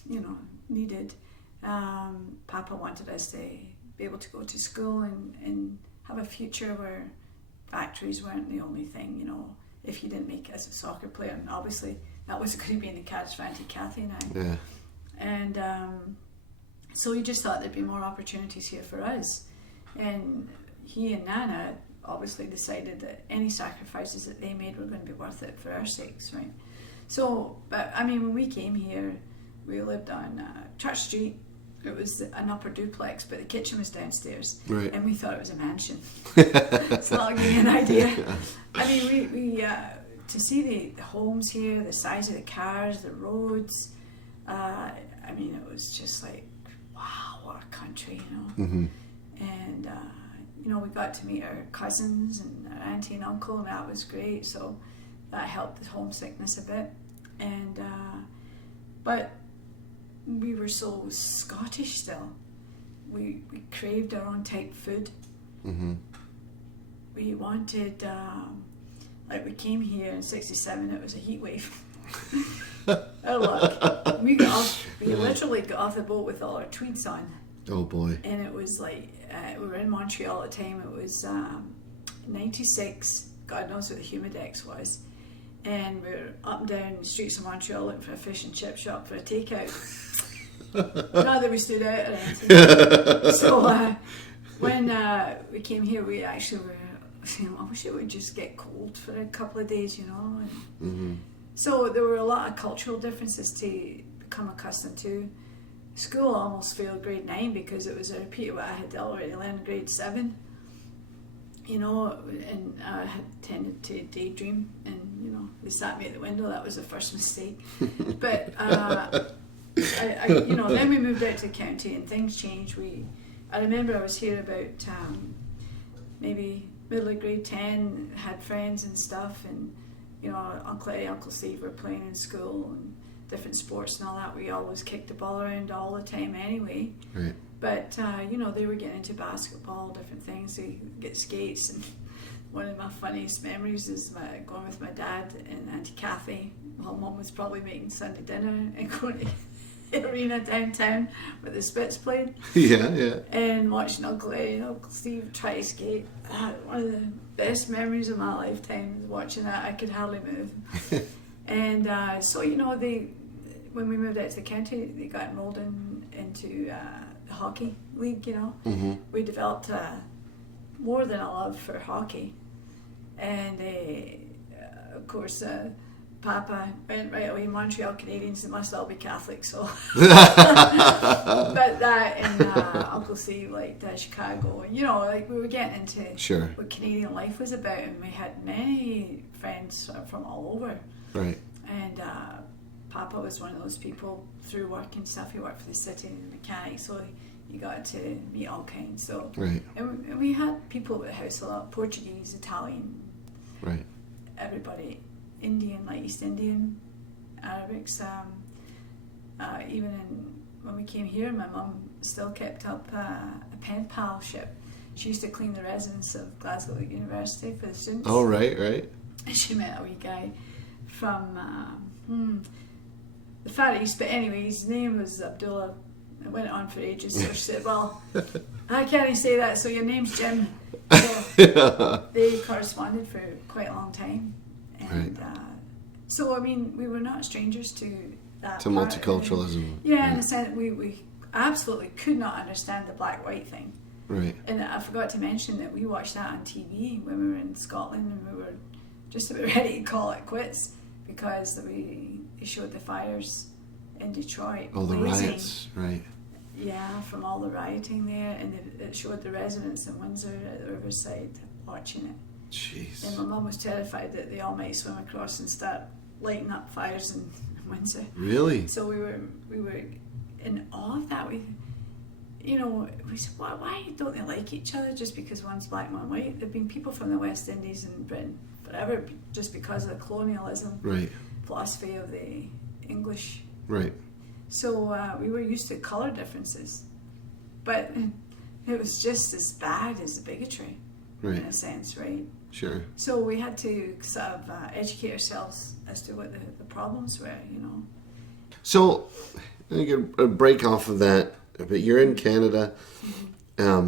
needed. Papa wanted us to be able to go to school and have a future where factories weren't the only thing, if you didn't make it as a soccer player. And obviously that was going to be in the cards for Auntie Kathy and I. Yeah. And so we just thought there'd be more opportunities here for us. And he and Nana obviously decided that any sacrifices that they made were going to be worth it for our sakes, right? So, but I mean, when we came here, we lived on Church Street. It was an upper duplex, but the kitchen was downstairs, Right. and we thought it was a mansion. It's not giving you an idea. I mean, we to see the homes here, the size of the cars, the roads. I mean, it was just like, wow, what a country, you know. Mm-hmm. And you know, we got to meet our cousins and our auntie and uncle, and that was great. So that helped the homesickness a bit. And but we were so Scottish still. We craved our own type food. Mm-hmm. We wanted, like we came here in '67. It was a heat wave. Oh look, we literally got off the boat with all our tweeds on. Oh boy. And it was like, we were in Montreal at the time. It was 96. God knows what the Humidex was. And we were up and down the streets of Montreal looking for a fish and chip shop for a takeout. Not that we stood out or anything. So when we came here, we actually were, I wish it would just get cold for a couple of days, you know. And Mm-hmm. so there were a lot of cultural differences to become accustomed to. School almost failed grade 9 because it was a repeat of what I had already learned in grade 7. You know, and I had tended to daydream, and you know, they sat me at the window. That was the first mistake. But you know, then we moved out to the county, and things changed. I remember I was here about maybe middle of grade 10, had friends and stuff, and you know, Uncle Eddie, Uncle Steve were playing in school and different sports and all that. We always kicked the ball around all the time anyway. Right. But, you know, they were getting into basketball, different things. They get skates. And one of my funniest memories is going with my dad and Auntie Kathy while Mum was probably making Sunday dinner and going to the arena downtown where the Spits played. Yeah, yeah. And watching Uncle Eddie and Uncle Steve try to skate. One of the best memories of my lifetime is watching that. I could hardly move. And so, you know, when we moved out to the county, they got enrolled into the hockey league, you know. Mm-hmm. We developed more than a love for hockey. And, of course, Papa went right away, Montreal Canadiens, they must all be Catholic, so. But that and Uncle Steve liked Chicago. And, you know, like we were getting into what Canadian life was about, and we had many friends from all over. Right. And Papa was one of those people through work and stuff. He worked for the city and mechanic, so you got to meet all kinds. So right. And we had people at the house a lot: Portuguese, Italian, right, everybody, Indian, like East Indian, Arabics. Even when we came here, my mum still kept up a pen palship. She used to clean the residence of Glasgow University for the students. Oh, right, right. And she met a wee guy from the Far East, but anyway, his name was Abdullah. It went on for ages, so she said, well, I can't say that, so your name's Jim. So they corresponded for quite a long time. And right. So, I mean, we were not strangers to that. To multiculturalism. Yeah, in a sense, we absolutely could not understand the black-white thing. Right. And I forgot to mention that we watched that on TV when we were in Scotland, and we were just about ready to call it quits because they showed the fires in Detroit. Oh, the blazing. riots, right. Yeah, from all the rioting there, and it showed the residents in Windsor at the riverside watching it. Jeez. And my mum was terrified that they all might swim across and start lighting up fires in Windsor. Really? So we were in awe of that. We said, why don't they like each other just because one's black, one white? There've been people from the West Indies and Britain forever just because of the colonialism philosophy of the English. Right. So we were used to colour differences, but it was just as bad as the bigotry, in a sense, right? Sure. So we had to sort of educate ourselves as to what the problems were, you know. So, I get a break off of that, but you're in Canada. I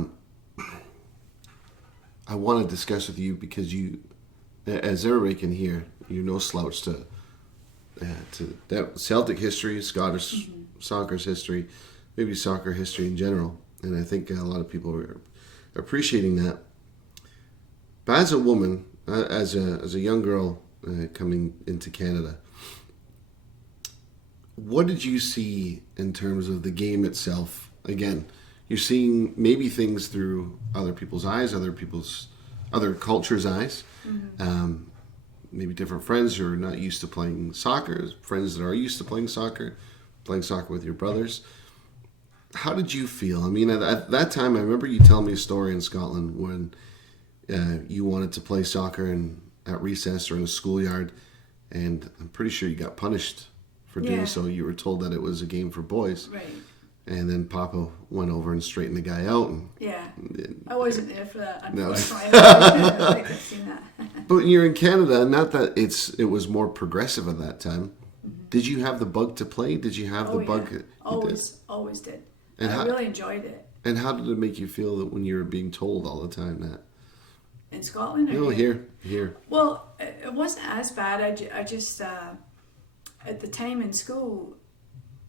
want to discuss with you because you, as everybody can hear, you're no slouch to to that Celtic history, Scottish soccer's history, maybe soccer history in general. And I think a lot of people are appreciating that. But as a woman, as a young girl coming into Canada, what did you see in terms of the game itself? Again, you're seeing maybe things through other people's eyes, other cultures' eyes. Maybe different friends who are not used to playing soccer, friends that are used to playing soccer with your brothers. How did you feel? I mean, at that time, I remember you telling me a story in Scotland when you wanted to play soccer at recess or in a schoolyard, and I'm pretty sure you got punished for doing so. You were told that it was a game for boys. Right. And then Papa went over and straightened the guy out. I wasn't there for that, unfortunately. I think I've seen that. But you're in Canada, not that it was more progressive at that time. Did you have the bug to play? Did you have the bug? Always did. And I really enjoyed it. And how did it make you feel that when you were being told all the time that? In Scotland? No, here. Well, it wasn't as bad. I just, at the time in school,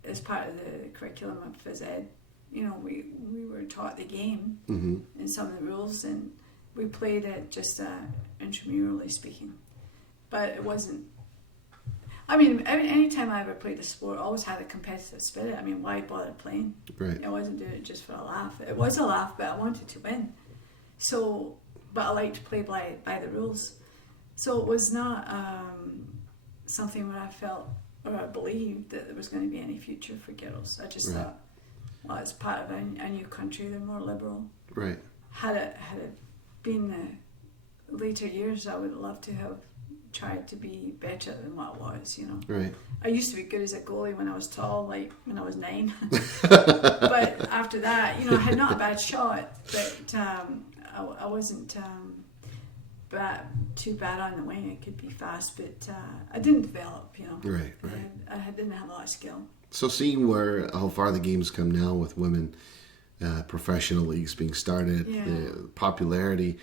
as part of the curriculum of phys ed, we were taught the game and some of the rules, and we played it just intramurally speaking. But it wasn't. I mean, any time I ever played a sport, I always had a competitive spirit. I mean, why bother playing? Right. I wasn't doing it just for a laugh. It was a laugh, but I wanted to win. So, but I liked to play by the rules. So it was not something where I felt or I believed that there was going to be any future for girls. I just thought, well, it's part of a new country, they're more liberal. Right. Had it been the later years, I would love to have tried to be better than what I was, Right. I used to be good as a goalie when I was tall, like when I was 9. But after that, I had not a bad shot, but I wasn't too bad on the wing. I could be fast, but I didn't develop, Right. I didn't have a lot of skill. So seeing how far the game's come now with women, professional leagues being started, the popularity,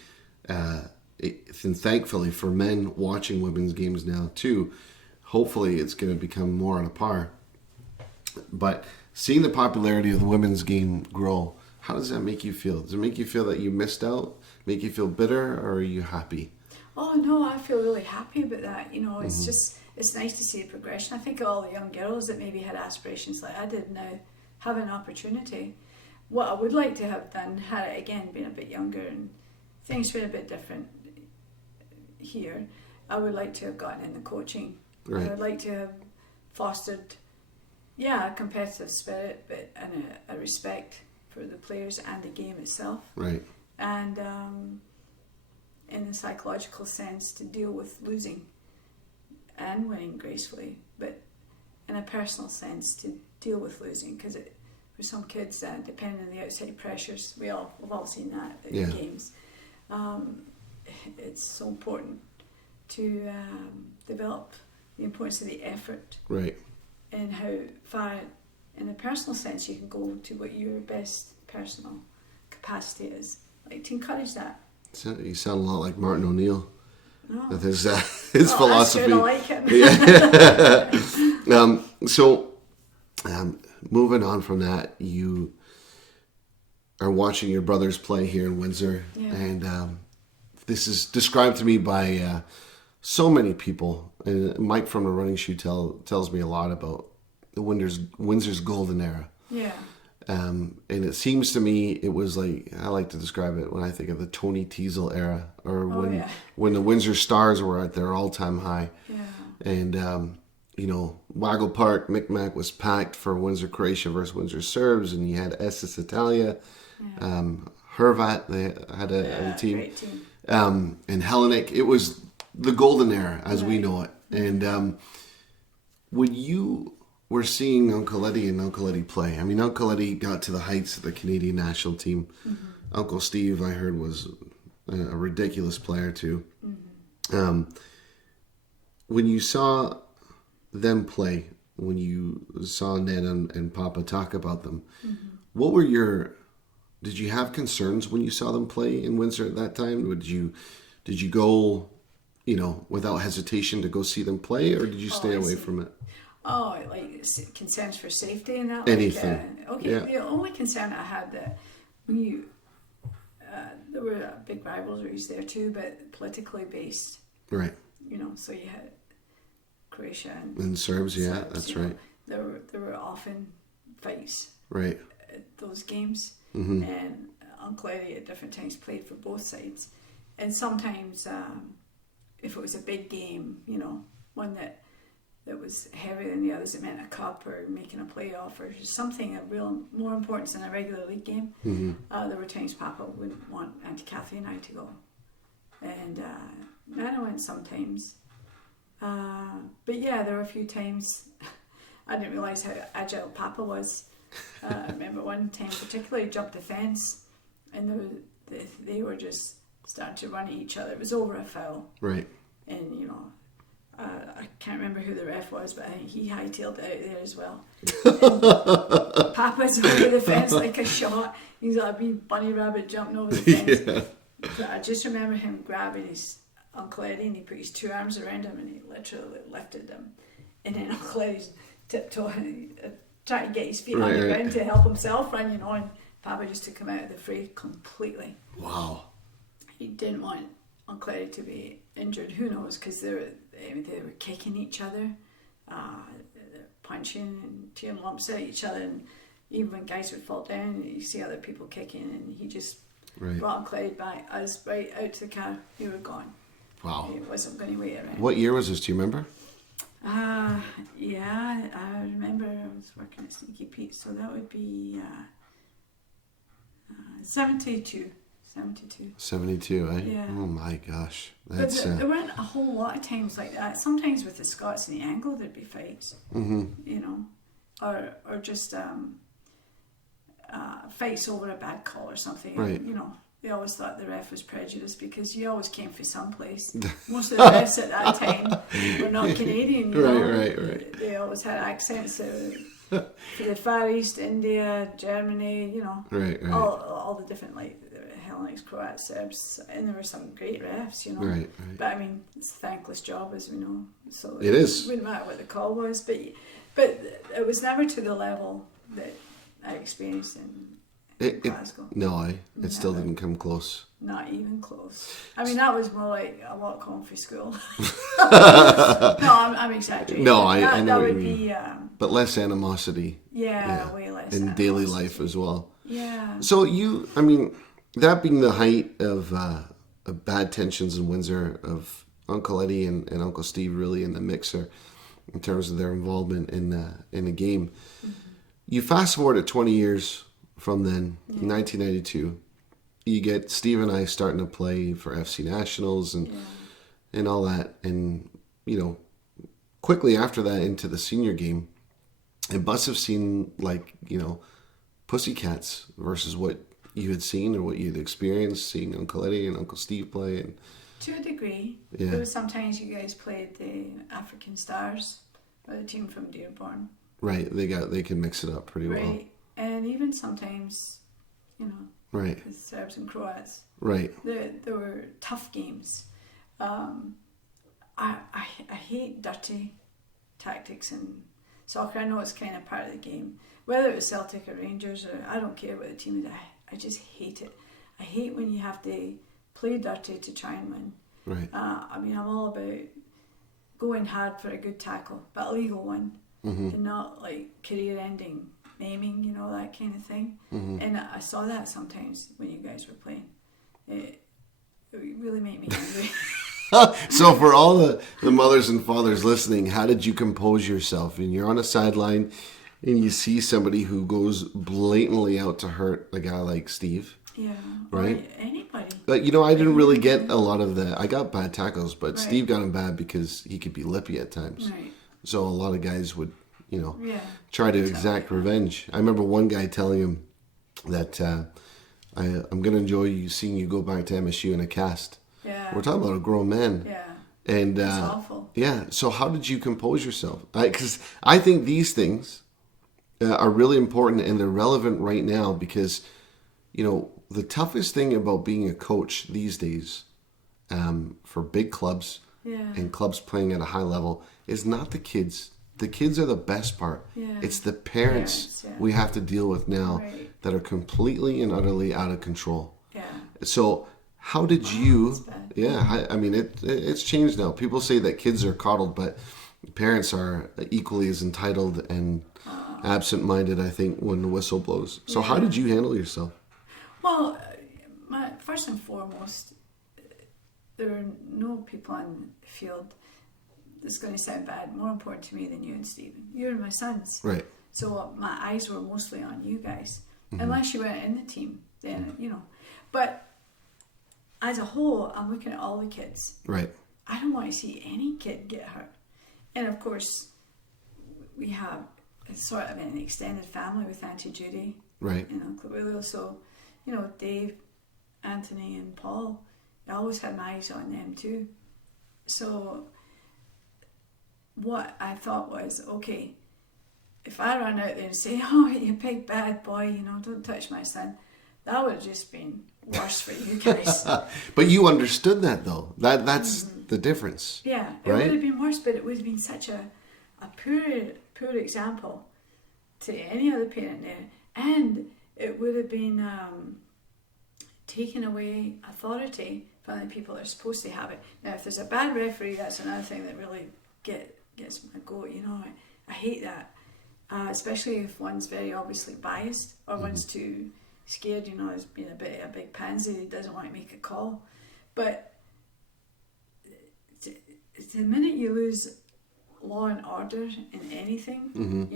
and thankfully for men watching women's games now too, hopefully it's going to become more on a par. But seeing the popularity of the women's game grow, how does that make you feel? Does it make you feel that you missed out? Make you feel bitter, or are you happy? Oh no, I feel really happy about that. It's just, it's nice to see a progression. I think all the young girls that maybe had aspirations like I did now have an opportunity. What I would like to have done, had it again been a bit younger and things been a bit different here, I would like to have gotten in the coaching. Right. I would like to have fostered, a competitive spirit, and a respect for the players and the game itself. Right. And in a psychological sense, to deal with losing and winning gracefully, but in a personal sense, to deal with losing, because for some kids, depending on the outside pressures, we've all seen that in games. It's so important to develop the importance of the effort, right, and how far, in a personal sense, you can go to what your best personal capacity is. Like to encourage that. So you sound a lot like Martin O'Neill. No. With his philosophy. That's good, I like it. So, moving on from that, you are watching your brothers play here in Windsor, and this is described to me by so many people. And Mike from the Running Shoe tells me a lot about the Windsor's golden era. Yeah. And it seems to me it was like, I like to describe it when I think of the Tony Teasel era, or when the Windsor Stars were at their all-time high. Yeah. And, Waggle Park, Micmac was packed for Windsor Croatia versus Windsor Serbs, and you had SS Italia, Hrvat, they had a team. Great team. And Hellenic. It was the golden era as we know it. And when you were seeing Uncle Eddie and Uncle Eddie play, I mean, Uncle Eddie got to the heights of the Canadian national team. Mm-hmm. Uncle Steve, I heard, was a ridiculous player too. Mm-hmm. When you saw them play, when you saw Ned and Papa talk about them, what were did you have concerns when you saw them play in Windsor at that time? Did you go, without hesitation to go see them play, or did you stay away from it? Oh, like concerns for safety and that? Anything. Okay, Yeah. the only concern I had that when you, there were big rivalries there too, but politically based. Right. So you had Croatia and Serbs, that's right. There were often fights. Right. At those games. And Uncle Eddie at different times played for both sides. And sometimes, if it was a big game, one that was heavier than the others, it meant a cup or making a playoff or something of real more importance than a regular league game. There were times Papa wouldn't want Auntie Kathy and I to go. And Nana went sometimes. But yeah, there were a few times I didn't realise how agile Papa was. I remember one time particularly jumped the fence and they were just starting to run at each other. It was over a foul. Right. And, I can't remember who the ref was, but I think he hightailed it out there as well. Papa's over the fence like a shot. He's like a wee bunny rabbit jumping over the fence. Yeah. But I just remember him grabbing his Uncle Eddie and he put his two arms around him and he literally lifted them. And then Uncle Eddie's tiptoeing, trying to get his feet on the ground to help himself run, and Papa just took him out of the fray completely. Wow. He didn't want Uncle Eddie to be injured. Who knows? Because they were kicking each other, punching and tearing lumps at each other, and even when guys would fall down, you see other people kicking, and he just brought Uncle Eddie back. I was right out to the car. They were gone. Wow. He wasn't going to wait around. What year was this? Do you remember? Yeah, I remember I was working at Sneaky Pete, so that would be 72. 72, eh? Yeah. Oh my gosh. But there weren't a whole lot of times like that. Sometimes with the Scots and the Anglo there'd be fights, or just fights over a bad call or something. Right. And, they always thought the ref was prejudiced because you always came from someplace. Most of the refs at that time were not Canadian. Right. They always had accents for the Far East, India, Germany. Right. All the different Hellenics, Croats, Serbs, and there were some great refs. Right. But I mean, it's a thankless job, as we know. So it is. It wouldn't matter what the call was, but it was never to the level that I experienced in Glasgow. It still didn't come close. Not even close. I mean, that was more like a walk home from school. No, I'm exaggerating. No, I know that what would you mean. be. But less animosity. Yeah, way less. In daily life as well. Yeah. So that being the height of bad tensions in Windsor, of Uncle Eddie and Uncle Steve really in the mixer in terms of their involvement in the game. Mm-hmm. You fast forward at 20 years from then, 1992, you get Steve and I starting to play for FC Nationals and all that. And, quickly after that into the senior game, it must have seemed like, Pussycats versus what you had seen or what you'd experienced seeing Uncle Eddie and Uncle Steve play. And to a degree. Yeah. There was sometimes you guys played the African Stars, or the team from Dearborn. Right, they can mix it up pretty well. Right, and even sometimes, right, with Serbs and Croats. Right. There were tough games. I hate dirty tactics in soccer. I know it's kind of part of the game. Whether it was Celtic or Rangers, or I don't care what the team is, I just hate it. I hate when you have to play dirty to try and win. Right. I'm all about going hard for a good tackle, but a legal one, and not like career-ending maiming, that kind of thing. And I saw that sometimes when you guys were playing. It really made me angry. So for all the mothers and fathers listening, how did you compose yourself? And you're on a sideline and you see somebody who goes blatantly out to hurt a guy like Steve. Yeah. Right? Or anybody. But, I didn't really get a lot of I got bad tackles, but Right. Steve got him bad because he could be lippy at times. Right. So a lot of guys would, Yeah. try to exact revenge. I remember one guy telling him that I'm going to enjoy seeing you go back to MSU in a cast. Yeah. We're talking about a grown man. Yeah. And It's awful. Yeah. So how did you compose yourself? Because I think these things are really important and they're relevant right now because, the toughest thing about being a coach these days for big clubs, and clubs playing at a high level is not the kids. The kids are the best part. Yeah. It's the parents yeah. we have to deal with now Right. that are completely and utterly out of control. Yeah. So how did you? That's bad. Yeah, I mean it's changed now. People say that kids are coddled, but parents are equally as entitled and absent-minded, I think, when the whistle blows. So how did you handle yourself? Well, first and foremost, there are no people on the field. This is going to sound bad. More important to me than you and Stephen. You're my sons. Right. So my eyes were mostly on you guys, unless you weren't in the team. Then But as a whole, I'm looking at all the kids. Right. I don't want to see any kid get hurt. And of course, we have sort of an extended family with Auntie Judy, Right. and Uncle Willow. So, Dave, Anthony, and Paul, I always had my eyes on them too. So, what I thought was, okay, if I run out there and say, "Oh, you big bad boy, don't touch my son," that would have just been worse for you guys. But you understood that, though. That's the difference. Yeah, it Right? would have been worse, but it would have been such a poor example to any other parent there, and it would have been taking away authority from the people that are supposed to have it. Now, if there's a bad referee, that's another thing that really gets my goat. I hate that, especially if one's very obviously biased or one's too scared. As being a big pansy that doesn't want to make a call, but the minute you lose law and order in anything,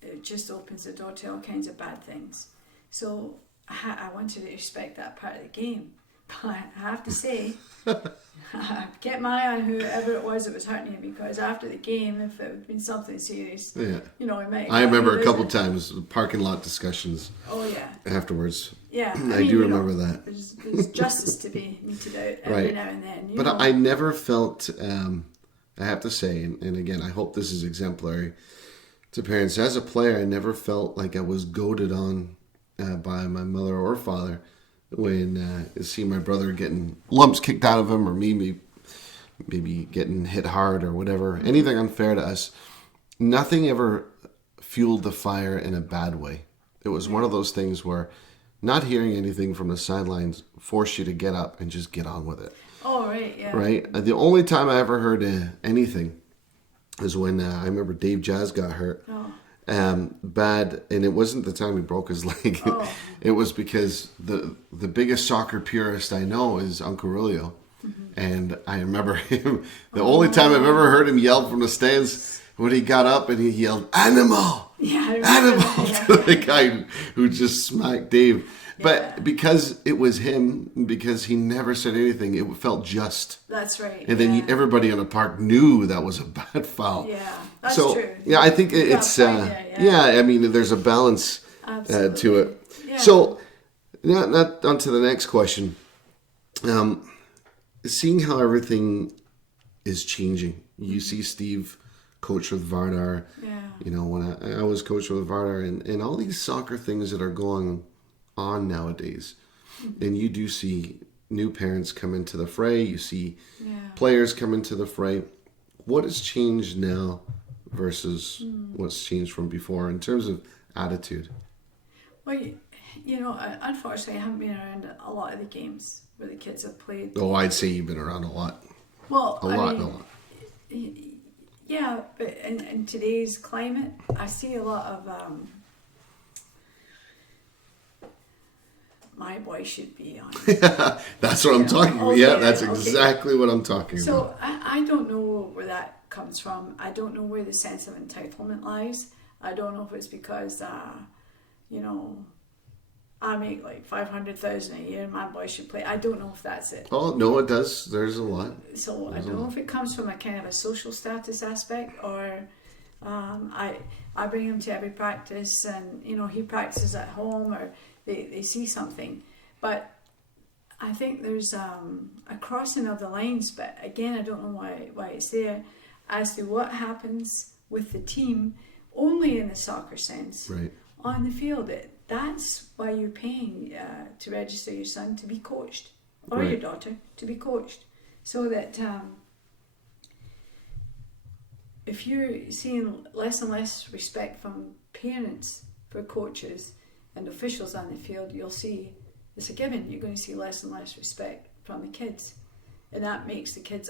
it just opens the door to all kinds of bad things. So I wanted to respect that part of the game. But I have to say, get my eye on whoever it was that was hurting you, because after the game, if it had been something serious, we might. I remember a couple times parking lot discussions. Oh yeah. Afterwards. Yeah, I do remember that. There's justice to be meted out every now and then. But I never felt. I have to say, and again, I hope this is exemplary to parents. As a player, I never felt like I was goaded on by my mother or father when see my brother getting lumps kicked out of him, or maybe getting hit hard or whatever. Anything unfair to us. Nothing ever fueled the fire in a bad way. It was one of those things where not hearing anything from the sidelines forced you to get up and just get on with it. Oh, right, yeah. Right? The only time I ever heard anything is when I remember Dave Jazz got hurt. Oh. Bad, and it wasn't the time he broke his leg. Oh. It was because the biggest soccer purist I know is Uncle Rulio. And I remember him, the only time I've ever heard him yell from the stands, when he got up and he yelled, "Animal! Yeah, I remember Animal!" that, to the guy who just smacked Dave. But because it was him, because he never said anything, it felt just. That's right. And then everybody on the park knew that was a bad foul. Yeah, that's so, true. Yeah, I think it's, I mean, there's a balance to it. Yeah. So, not on to the next question. Seeing how everything is changing. You see Steve coach with Vardar. Yeah. When I was coaching with Vardar, and all these soccer things that are going on nowadays. And you do see new parents come into the fray. You see players come into the fray. What has changed now versus what's changed from before in terms of attitude? Well, unfortunately, I haven't been around a lot of the games where the kids have played. Oh, I'd say you've been around a lot. Well, a lot. Yeah, but in today's climate, I see a lot of my boy should be on. That's what I'm talking about. Okay, Yeah, that's exactly what I'm talking about. So I don't know where that comes from. I don't know where the sense of entitlement lies. I don't know if it's because, I make like $500,000 a year and my boy should play. I don't know if that's it. Oh, no, it does. There's a lot. So I don't know if it comes from a kind of a social status aspect, or I bring him to every practice and, he practices at home, or they see something. But I think there's a crossing of the lines, but again, I don't know why it's there, as to what happens with the team only in the soccer sense. Right. On the field. That's why you're paying to register your son to be coached, or your daughter to be coached. So that if you're seeing less and less respect from parents for coaches and officials on the field, you'll see, it's a given, you're going to see less and less respect from the kids. And that makes the kids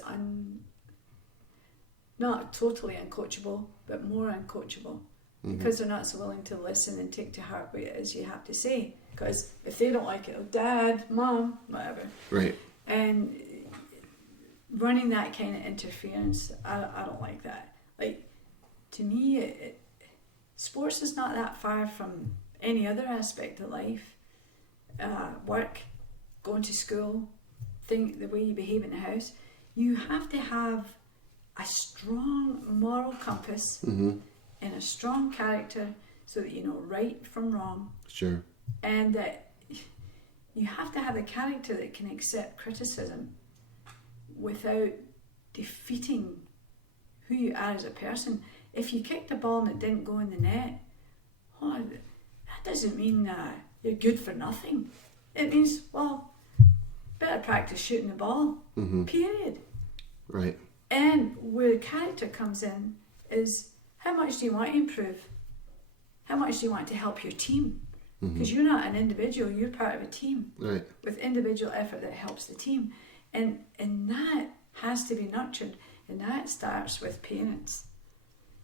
not totally uncoachable, but more uncoachable. Because they're not so willing to listen and take to heart what it is you have to say. Because if they don't like it, oh, Dad, Mom, whatever. Right. And running that kind of interference, I don't like that. Like, to me, sports is not that far from any other aspect of life. Work, going to school, the way you behave in the house. You have to have a strong moral compass and a strong character so that you know right from wrong. Sure. And that you have to have a character that can accept criticism without defeating who you are as a person. If you kicked a ball and it didn't go in the net, that doesn't mean you're good for nothing. It means, well, better practice shooting the ball, period. Right. And where character comes in is, how much do you want to improve? How much do you want to help your team? Because you're not an individual, you're part of a team. Right. With individual effort that helps the team. And that has to be nurtured, and that starts with parents.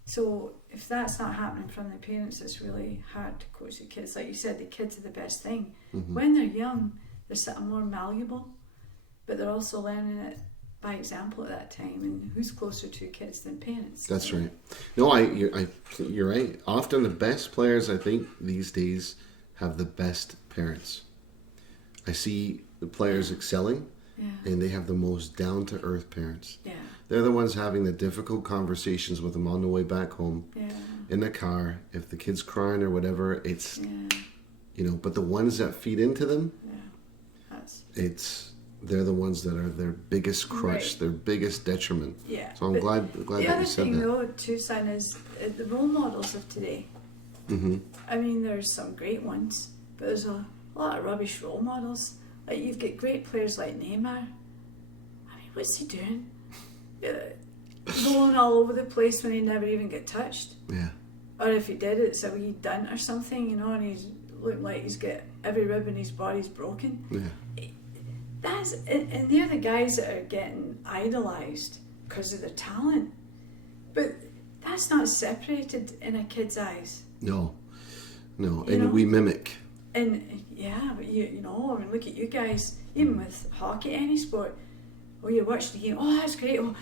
So if that's not happening from the parents, it's really hard to coach the kids. Like you said, the kids are the best thing. When they're young, they're something more malleable, but they're also learning it by example at that time. And who's closer to kids than parents? That's right. No, you're right. Often the best players, I think, these days have the best parents. I see the players excelling, and they have the most down-to-earth parents. Yeah. They're the ones having the difficult conversations with them on the way back home, in the car. If the kid's crying or whatever, it's, but the ones that feed into them, they're the ones that are their biggest crutch, their biggest detriment. Yeah. So I'm glad that you said that. The other thing, though, too, son, is the role models of today. I mean, there's some great ones, but there's a lot of rubbish role models. Like, you've got great players like Neymar. I mean, what's he doing? Going all over the place when he never even get touched. Yeah. Or if he did, it's a wee dent or something, and he's looking like he's got every rib in his body's broken. Yeah. And they're the guys that are getting idolised because of their talent. But that's not separated in a kid's eyes. No. And we mimic. And but I mean, look at you guys, even with hockey, any sport. Oh, you watch the game, oh, that's great. Oh,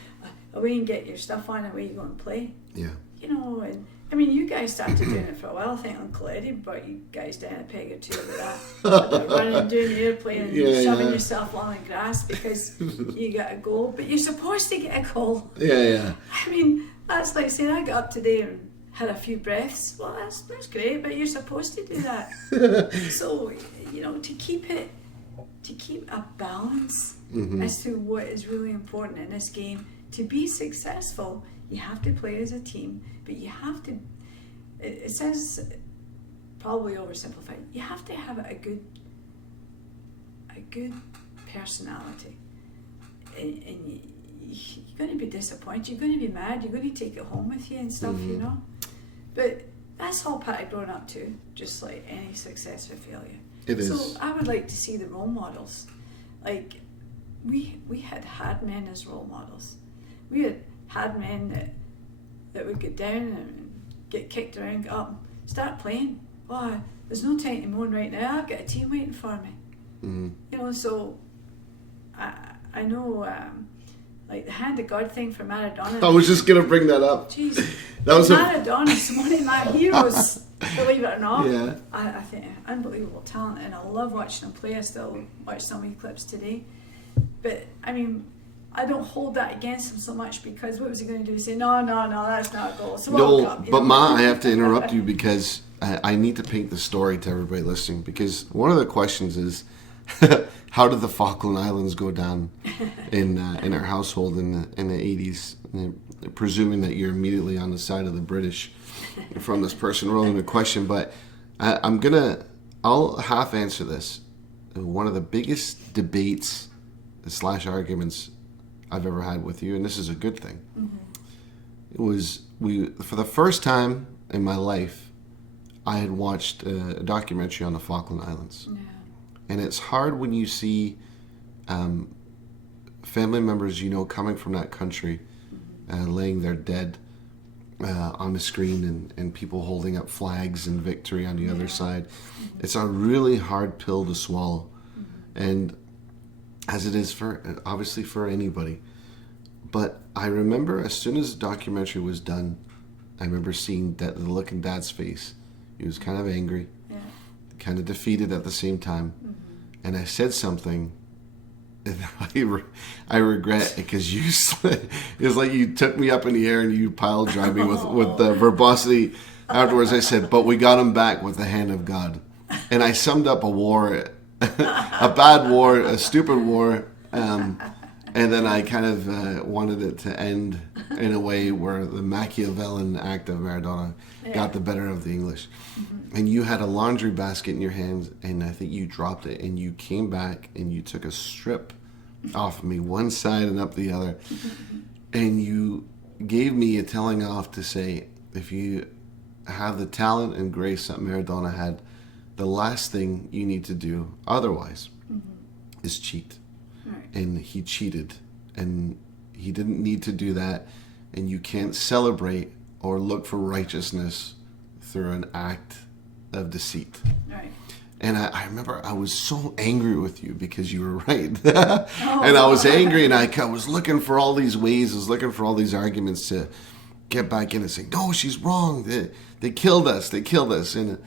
away and get your stuff on, away you go and play. Yeah. And I mean, you guys started doing it for a while. I think Uncle Eddie brought you guys down a peg or two with that. Running and doing the airplane and shoving yourself along the grass because you got a goal. But you're supposed to get a goal. Yeah. I mean, that's like saying I got up today and had a few breaths. Well, that's great, but you're supposed to do that. So, to keep a balance as to what is really important in this game. To be successful, you have to play as a team, but you have to, it sounds probably oversimplified, you have to have a good personality. And you're going to be disappointed, you're going to be mad, you're going to take it home with you and stuff, But that's all part of growing up too, just like any success or failure. It is. So I would like to see the role models. Like, we had hard men as role models. We had men that would get down and get kicked around, get up, start playing. Oh, there's no time to moan right now, I've got a team waiting for me. So I know like the hand of God thing for Maradona. I was just going to bring that up. Jeez. Maradona's one of my heroes, believe it or not. Yeah. I think unbelievable talent, and I love watching him play. I still watch some of his clips today. But, I mean, I don't hold that against him so much because what was he going to do? Say, no, that's not a goal. So Ma, I have to interrupt you because I need to paint the story to everybody listening, because one of the questions is, how did the Falkland Islands go down in our household in the 80s? Presuming that you're immediately on the side of the British from this person rolling the question, but I'll half answer this. One of the biggest debates / arguments I've ever had with you, and this is a good thing. It was for the first time in my life, I had watched a documentary on the Falkland Islands. Yeah. And it's hard when you see family members coming from that country, laying their dead on the screen, and people holding up flags and victory on the other side. It's a really hard pill to swallow, and as it is obviously for anybody. But I remember as soon as the documentary was done, I remember seeing the look in Dad's face. He was kind of angry, kind of defeated at the same time. And I said something and I regret, because it was like you took me up in the air and you pile drive me with the verbosity. Afterwards I said, but we got him back with the hand of God. And I summed up a war, a bad war, a stupid war. And then I kind of wanted it to end in a way where the Machiavellian act of Maradona got the better of the English. And you had a laundry basket in your hands, and I think you dropped it, and you came back and you took a strip off of me, one side and up the other. And you gave me a telling off to say, if you have the talent and grace that Maradona had, the last thing you need to do otherwise is cheat. Right. And he cheated, and he didn't need to do that, and you can't celebrate or look for righteousness through an act of deceit. Right. And I remember I was so angry with you because you were right. And I was angry, and I was looking for all these ways, I was looking for all these arguments to get back in and say, no, she's wrong, they killed us, and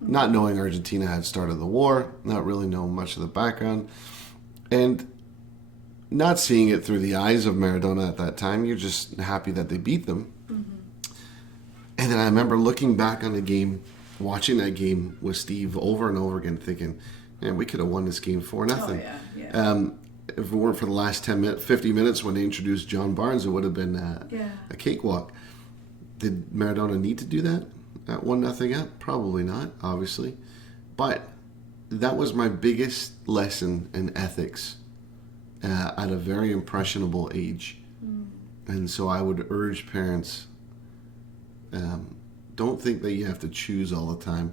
not knowing Argentina had started the war, not really knowing much of the background, and not seeing it through the eyes of Maradona at that time. You're just happy that they beat them. And then I remember looking back on the game, watching that game with Steve over and over again, thinking, man, we could have won this game 4-0. Oh, yeah. If it weren't for the last 50 minutes when they introduced John Barnes, it would have been a cakewalk. Did Maradona need to do that at 1-0 up? Probably not, obviously. But that was my biggest lesson in ethics at a very impressionable age. And so I would urge parents, don't think that you have to choose all the time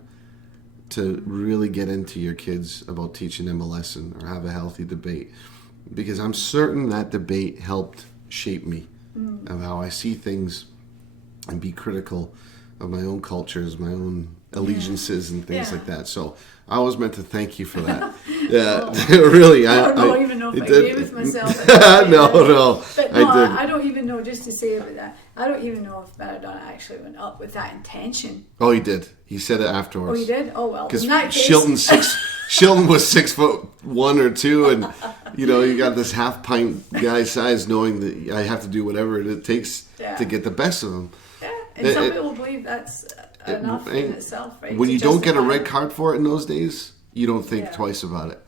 to really get into your kids about teaching them a lesson or have a healthy debate. Because I'm certain that debate helped shape me of how I see things and be critical of my own cultures, my own allegiances and things like that. So I was meant to thank you for that. Yeah, really. I don't even know if I agree with myself. No. But no, I don't even know, just to say about that, I don't even know if Maradona actually went up with that intention. Oh, he did. He said it afterwards. Oh, he did? Oh, well. Because Shilton was 6'1" or 2", and you got this half pint guy size, knowing that I have to do whatever it takes to get the best of him. Yeah, and some people believe that's enough in itself, right? When you don't get a red card for it in those days, you don't think twice about it.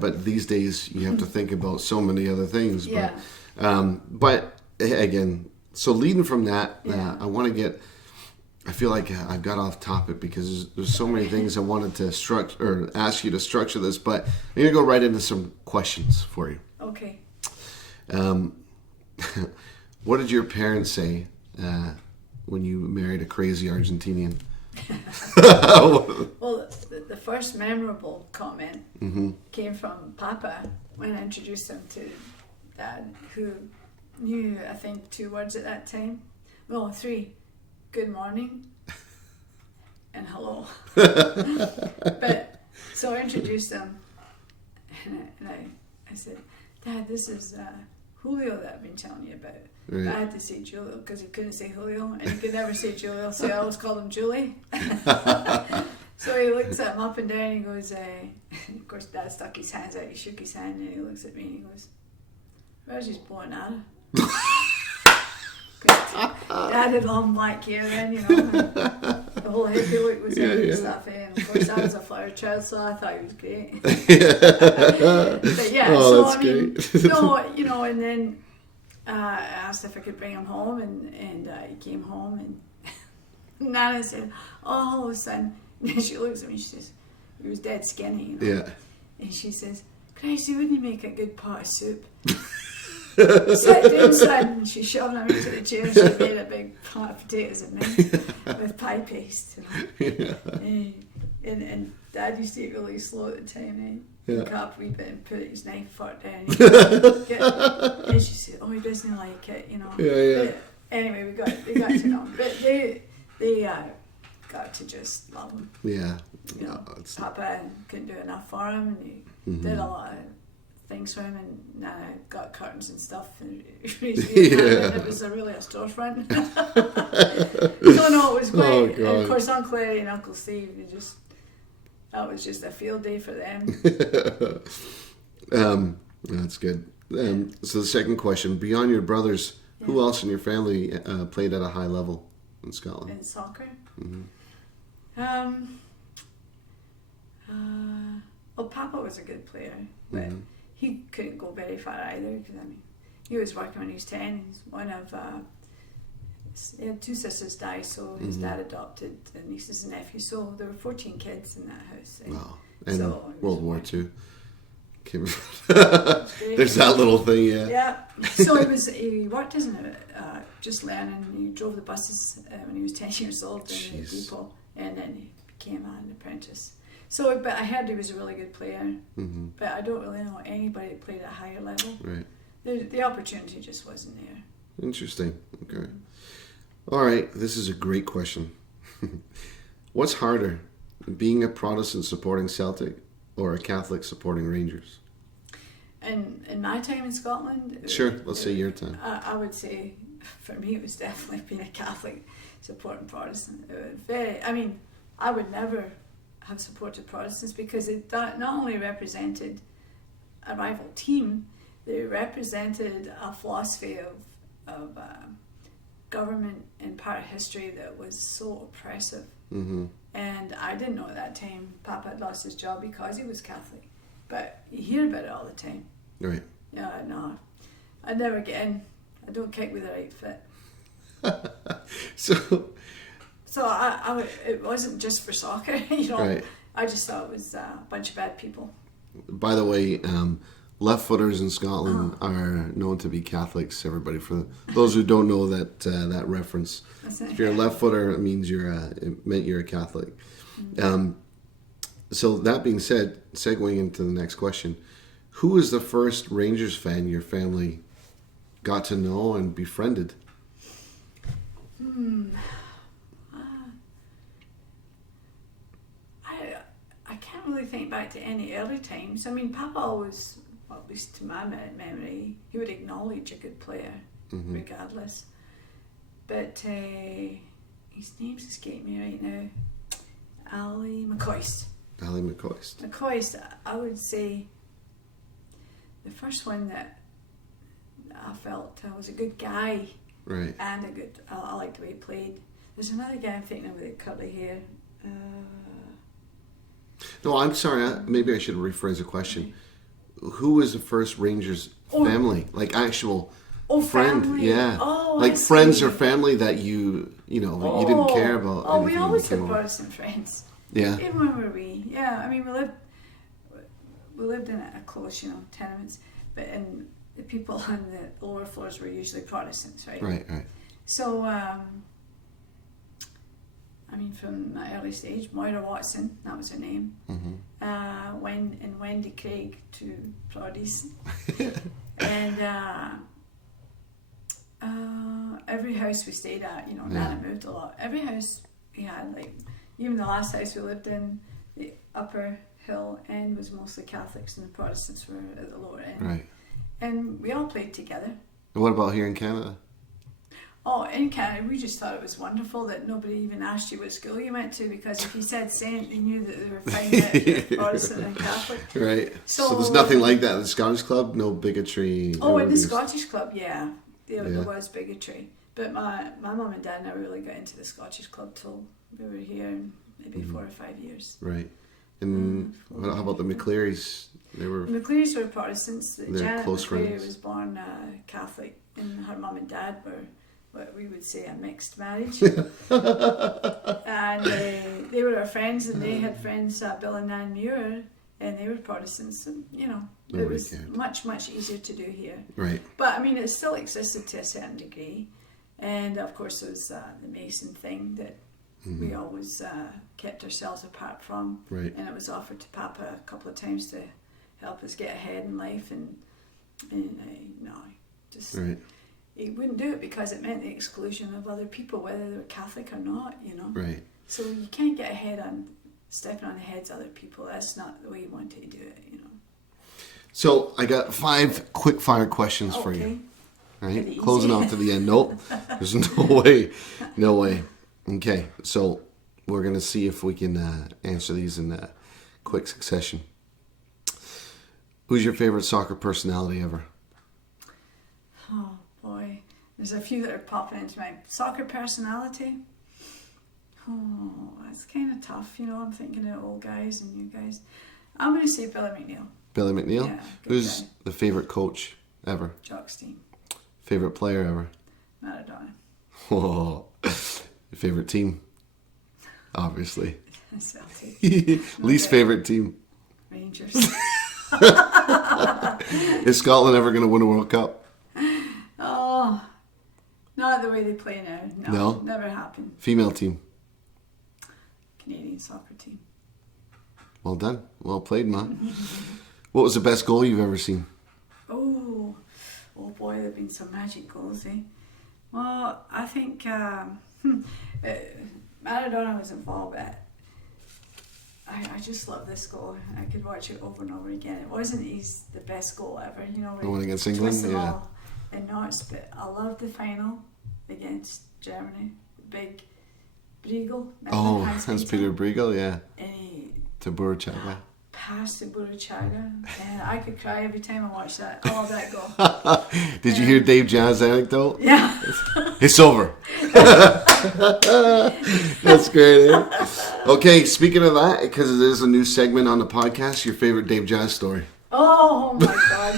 But these days, you have to think about so many other things. Yeah. But again, so leading from that, I feel like I've got off topic because there's so many things I wanted to ask you to structure this. But I'm going to go right into some questions for you. Okay. What did your parents say when you married a crazy Argentinian? Well, the first memorable comment came from Papa when I introduced him to Dad, who knew, I think, 2 words at that time. No, 3. Good morning and hello. But so I introduced him, and I said, Dad, this is Julio that I've been telling you about. Right. I had to say Julio because he couldn't say Julio, and he could never say Julio, so I always called him Julie. So he looks at him up and down, and he goes, of course Dad stuck his hands out, he shook his hand, and he looks at me and he goes, where's his bow and arrow? Dad had long black hair then, the whole hippie look was in and stuff, and of course I was a flower child, so I thought he was great. But yeah, so I mean, no, and then I asked if I could bring him home, and he came home, and Nana said, oh, hello, son. And she looks at me, she says, he was dead skinny, Yeah. And she says, Christy, wouldn't you make a good pot of soup? Sit down, son. And she shoved him into the chair and she made a big pot of potatoes and me with pie paste. And Dad used to eat really slow at the time. Pick up a wee bit and put his knife fork down. And she said, "Oh, he doesn't like it, you know." But anyway, we got to know him. But they got to just love him. Yeah. You know, Papa couldn't do enough for him, and he did a lot of things for him, and Nana got curtains and stuff, and it was really a storefront. So no, it was great. And of course, Uncle Larry and Uncle Steve, that was just a field day for them. That's good. So the second question, beyond your brothers, who else in your family played at a high level in Scotland? In soccer? Well, Papa was a good player, but he couldn't go very far either, because he was working when he was 10. He's one of he had 2 sisters die, so his dad adopted nieces and nephews, so there were 14 kids in that house. Wow. And so World War II. There's that little thing, yeah. So he worked as just learning. He drove the buses when he was 10 years old in the depot, and then he became an apprentice. So, but I heard he was a really good player, but I don't really know anybody that played at a higher level. Right. The opportunity just wasn't there. Interesting. Okay. All right. This is a great question. What's harder, being a Protestant supporting Celtic or a Catholic supporting Rangers? And in my time in Scotland... Sure, let's say your time. I would say, for me, it was definitely being a Catholic supporting Protestant. I would never have supported Protestants, because it not only represented a rival team, they represented a philosophy of government and part of history that was so oppressive. And I didn't know at that time Papa had lost his job because he was Catholic, but you hear about it all the time. Right. Yeah, no, I'd never get in. I don't kick with the right foot. So it wasn't just for soccer, you know. Right. I just thought it was a bunch of bad people. By the way, left-footers in Scotland are known to be Catholics. Everybody, for those who don't know that reference, if you're a left-footer, it means it meant you're a Catholic. So that being said, segueing into the next question, who is the first Rangers fan your family got to know and befriended? I can't really think back to any early times. I mean, Papa always, well, at least to my memory, he would acknowledge a good player, regardless. But his name's escaped me right now. Ali McCoist. Ali McCoist. McCoist, I would say the first one that I felt was a good guy. Right. And I liked the way he played. There's another guy I'm thinking of with curly hair. No, I'm sorry. Maybe I should rephrase the question. Who was the first Rangers family? Like actual friend? Family. Yeah. Oh, like friends or family that you didn't care about. Oh, we always had Protestant friends. Yeah. Even when we were wee. Yeah, I mean, we lived in a close, tenements, but the people on the lower floors were usually Protestants, right? Right. So, from my early stage, Moira Watson, that was her name. Wendy Craig, 2 Proddies. And every house we stayed at, Nana moved a lot. Every house we had, like, even the last house we lived in, the upper hill end was mostly Catholics and the Protestants were at the lower end. Right. And we all played together. And what about here in Canada? Oh, in Canada, we just thought it was wonderful that nobody even asked you what school you went to, because if you said Saint, they knew that they were fine Protestant and Catholic. Right. So there's nothing like that in the Scottish club? No bigotry? Oh, in the Scottish club, yeah. There was bigotry. But my mum and dad never really got into the Scottish club till we were here, maybe 4 or 5 years. Right. And how about the McClearys? The McClearys were Protestants. Janet close McCleary friends. was born Catholic, and her mum and dad were what we would say a mixed marriage. And they were our friends, and they had friends, Bill and Nan Muir, and they were Protestants, and, you know, Nobody it was cared. much easier to do here. Right. But I mean, it still existed to a certain degree, and of course there was the Mason thing that we always kept ourselves apart from, Right. and it was offered to Papa a couple of times to help us get ahead in life, and no, just Right. he wouldn't do it because it meant the exclusion of other people, whether they were Catholic or not, you know. Right. So you can't get ahead on stepping on the heads of other people. That's not the way you wanted to do it, you know. So I got 5 quick fire questions for Okay. you. Right? Pretty easy. Closing off to the end. Nope. There's no way. No way. Okay. So we're going to see if we can answer these in quick succession. Who's your favorite soccer personality ever? Oh boy, there's a few that are popping into my soccer personality. Oh, that's kind of tough, you know. I'm thinking of old guys and new guys. I'm going to say Billy McNeil, Billy McNeil? Yeah, good Who's guy. the favorite coach ever? Jock's team, Favorite player ever? Maradona, Oh, your favorite team? Obviously. Celtic, Least Okay. favorite team? Rangers. Is Scotland ever going to win a World Cup? Oh, not the way they play now. No? Never happened. Female team? Canadian soccer team. Well done. Well played, man. What was the best goal you've ever seen? Oh boy, there've been some magic goals, eh? Well, I think Maradona was involved. I just love this goal. I could watch it over and over again. It wasn't the best goal ever, you know. The one against England? Twist them Yeah. all in knots, but I love the final against Germany. Big Briegel. Oh, Hans-Peter Briegel, yeah. And he To Burachaga. passed to Burachaga. And I could cry every time I watched that. I love that goal. Did you hear Dave Jazz's anecdote? Yeah. It's over. That's great, eh? Okay, speaking of that, because it is a new segment on the podcast, your favorite Dave Jazz story. Oh my God.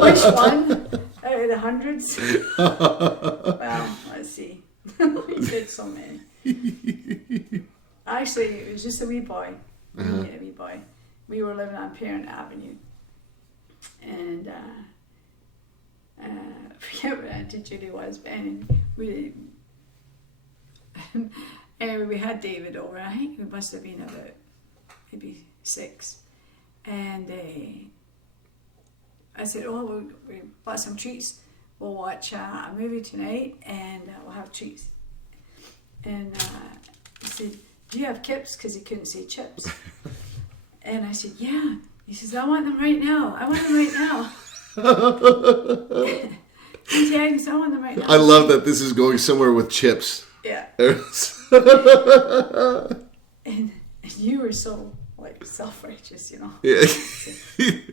Which one? Out of the hundreds? Well, let's see. He did so many. Actually, it was just a wee boy. A wee boy. We were living on Parent Avenue. And I forget what Auntie Judy was, but anyway, we had David over. I think we must have been about maybe 6. And I said, oh, we bought some treats. We'll watch a movie tonight and we'll have treats. And he said, do you have kips? Because he couldn't say chips. And I said, yeah. He says, I want them right now. I want them right now. Auntie Agnes, I want them right now. I love that this is going somewhere with chips. Yeah. And you were so like self-righteous, you know. Yeah.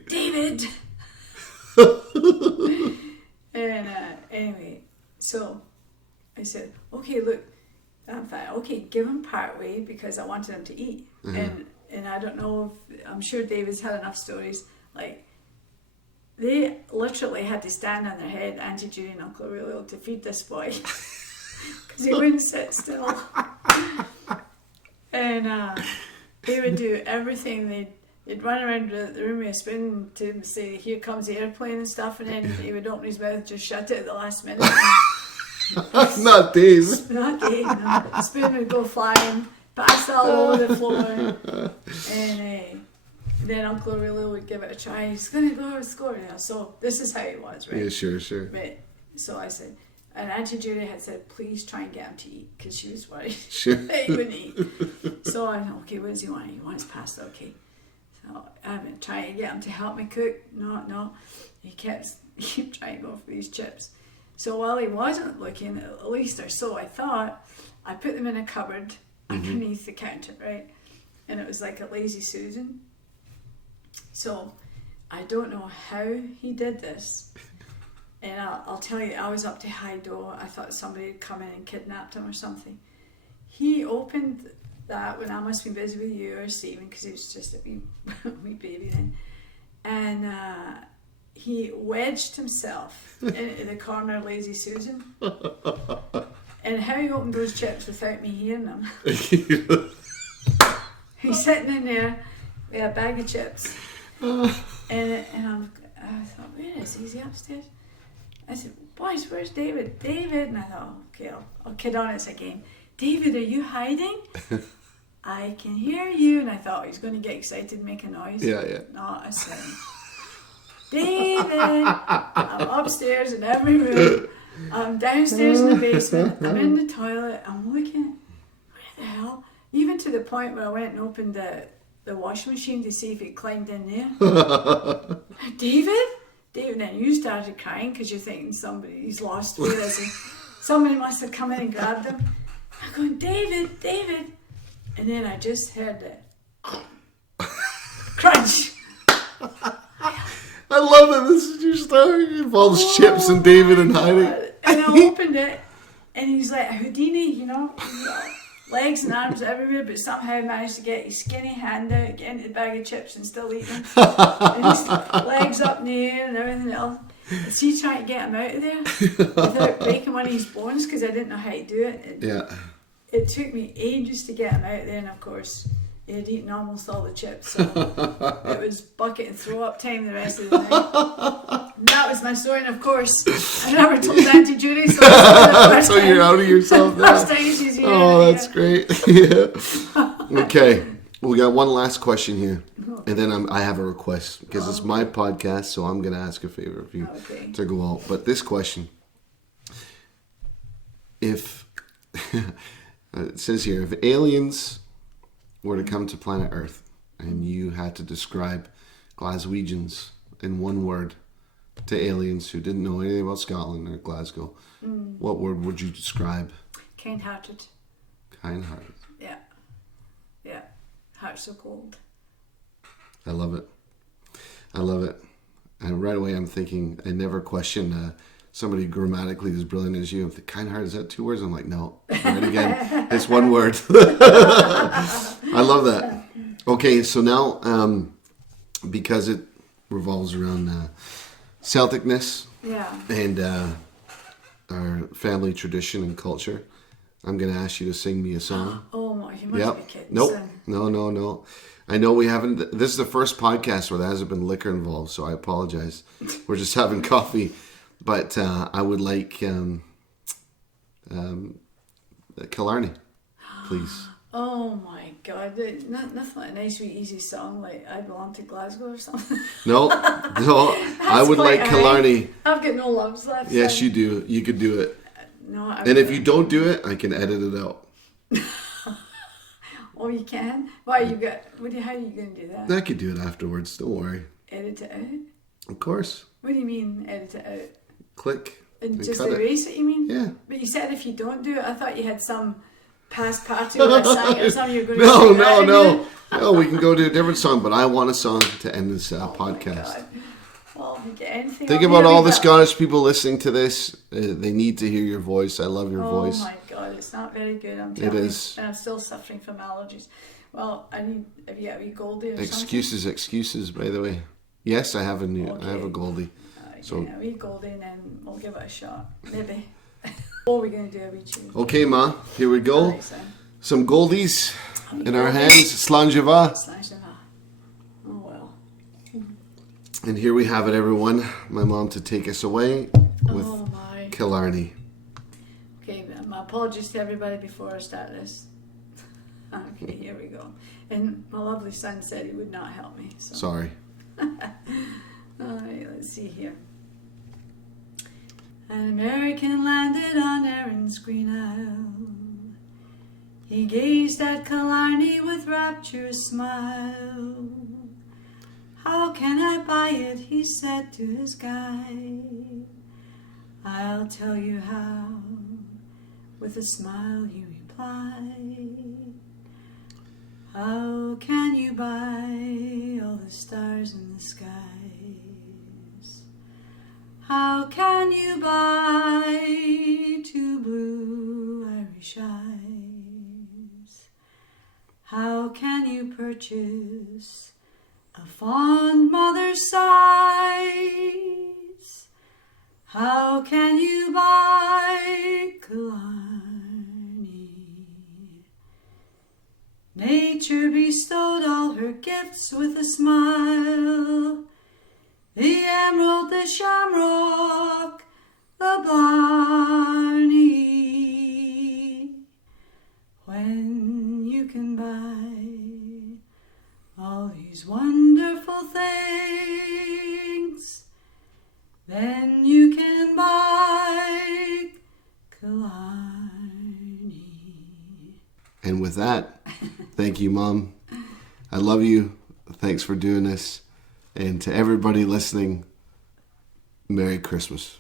David. And anyway, so I said, okay, look, I'm fine. Okay, give him part way because I wanted him to eat. And I don't know if, I'm sure David's had enough stories. Like, they literally had to stand on their head, Auntie Judy and Uncle Aurelio, to feed this boy. Because he wouldn't sit still. And they would do everything. They'd run around the room with a spoon to say, here comes the airplane and stuff, and then he would open his mouth, just shut it at the last minute. Not Dave. Not Dave, no. The spoon would go flying, pass all over the floor. And then Uncle Aurelio would give it a try. He's going to go score now. So this is how it was, right? Yeah, sure. But, so I said, and Auntie Judy had said, please try and get him to eat, because she was worried Sure. that he wouldn't eat. So I said, okay, what does he want? He wants pasta, okay. So I've been trying to get him to help me cook. No. He kept trying to go for these chips. So while he wasn't looking, at least or so I thought, I put them in a cupboard underneath the counter, right? And it was like a lazy Susan. So I don't know how he did this. And I'll tell you, I was up to high door. I thought somebody had come in and kidnapped him or something. He opened that when I must be busy with you or Stephen, because he was just a wee baby then. And he wedged himself into the corner of Lazy Susan. And how he opened those chips without me hearing them. He's sitting in there We had a bag of chips. And I thought, where is he? Is he upstairs? I said, boys, where's David? David. And I thought, okay, I'll kid on it again. David, are you hiding? I can hear you. And I thought he's going to get excited and make a noise. Yeah. Not a sound. David! I'm upstairs in every room. I'm downstairs in the basement. I'm in the toilet. I'm looking. Where the hell? Even to the point where I went and opened the washing machine to see if he climbed in there. David? David, and you started crying because you're thinking somebody's lost. Where is he? Somebody must have come in and grabbed him. I'm going, David, David. And then I just heard it. Crunch. I love that this is your story. It involves chips and David and hiding. And I opened it, and he's like a Houdini, you know, legs and arms everywhere, but somehow managed to get his skinny hand out, get into the bag of chips and still eating. And his legs up in the air and everything else. Is he trying to get him out of there without breaking one of his bones? Because I didn't know how to do it. It took me ages to get him out there, and of course, he had eaten almost all the chips, so it was bucket and throw up time the rest of the night. And that was my story, and of course, I never told Auntie Judy, so so you're out of yourself now. First time she's here. Oh, that's great. Yeah. Okay, we got one last question here, and then I have a request, because it's my podcast, so I'm going to ask a favor of you to go out. But this question, if, it says here, if aliens were to come to planet Earth and you had to describe Glaswegians in one word to aliens who didn't know anything about Scotland or Glasgow, what word would you describe? Kind-hearted. Kind-hearted. Yeah. Heart's so cold. I love it. And right away I'm thinking, I never question somebody grammatically as brilliant as you. If the kind-hearted, is that two words? I'm like, no. Right again. It's one word. I love that. Okay, so now, because it revolves around Celticness and our family tradition and culture, I'm going to ask you to sing me a song. Oh my, you must be kidding. Nope. No. I know we haven't. This is the first podcast where there hasn't been liquor involved, so I apologize. We're just having coffee. But I would like Killarney, please. Oh my God! Nothing like a nice, wee, easy song like "I Belong to Glasgow" or something. No. I would like Killarney. I've got no loves left. Yes, you do. You could do it. No. And if you don't do it, I can edit it out. Oh, you can? Why you got? How are you going to do that? I could do it afterwards. Don't worry. Edit it out? Of course. What do you mean edit it out? Click. And just erase it, you mean? Yeah. But you said if you don't do it, I thought you had some past party where I sang or something you're going to sing. No. No, we can go to a different song, but I want a song to end this podcast. Well, if you get anything. Think about all the Scottish people listening to this. They need to hear your voice. I love your voice. Oh my God, it's not very good, I'm telling you. It is. And I'm still suffering from allergies. Well, have you got a wee Goldie or Excuses, by the way. Yes, I have I have a Goldie. So a wee Goldie, and then we'll give it a shot. Maybe. Or we're going to do a wee tune. Okay, Ma, here we go. Right, some Goldies in our hands. Slàinte mhath. Oh well. And here we have it, everyone. My mom to take us away with Killarney. Okay, my apologies to everybody before I start this. Okay, here we go. And my lovely son said he would not help me. So. Sorry. Alright, let's see here. An American landed on Erin's green isle. He gazed at Killarney with rapturous smile. How can I buy it, he said to his guide. I'll tell you how, with a smile he replied. How can you buy all the stars in the skies? How can you buy two blue Irish eyes? How can you purchase a fond mother's sighs? How can you buy Killarney? Nature bestowed all her gifts with a smile. The emerald, the shamrock, the blarney. When you can buy all these wonderful things, then you can buy Killarney. And with that, thank you, Mom. I love you. Thanks for doing this. And to everybody listening, Merry Christmas.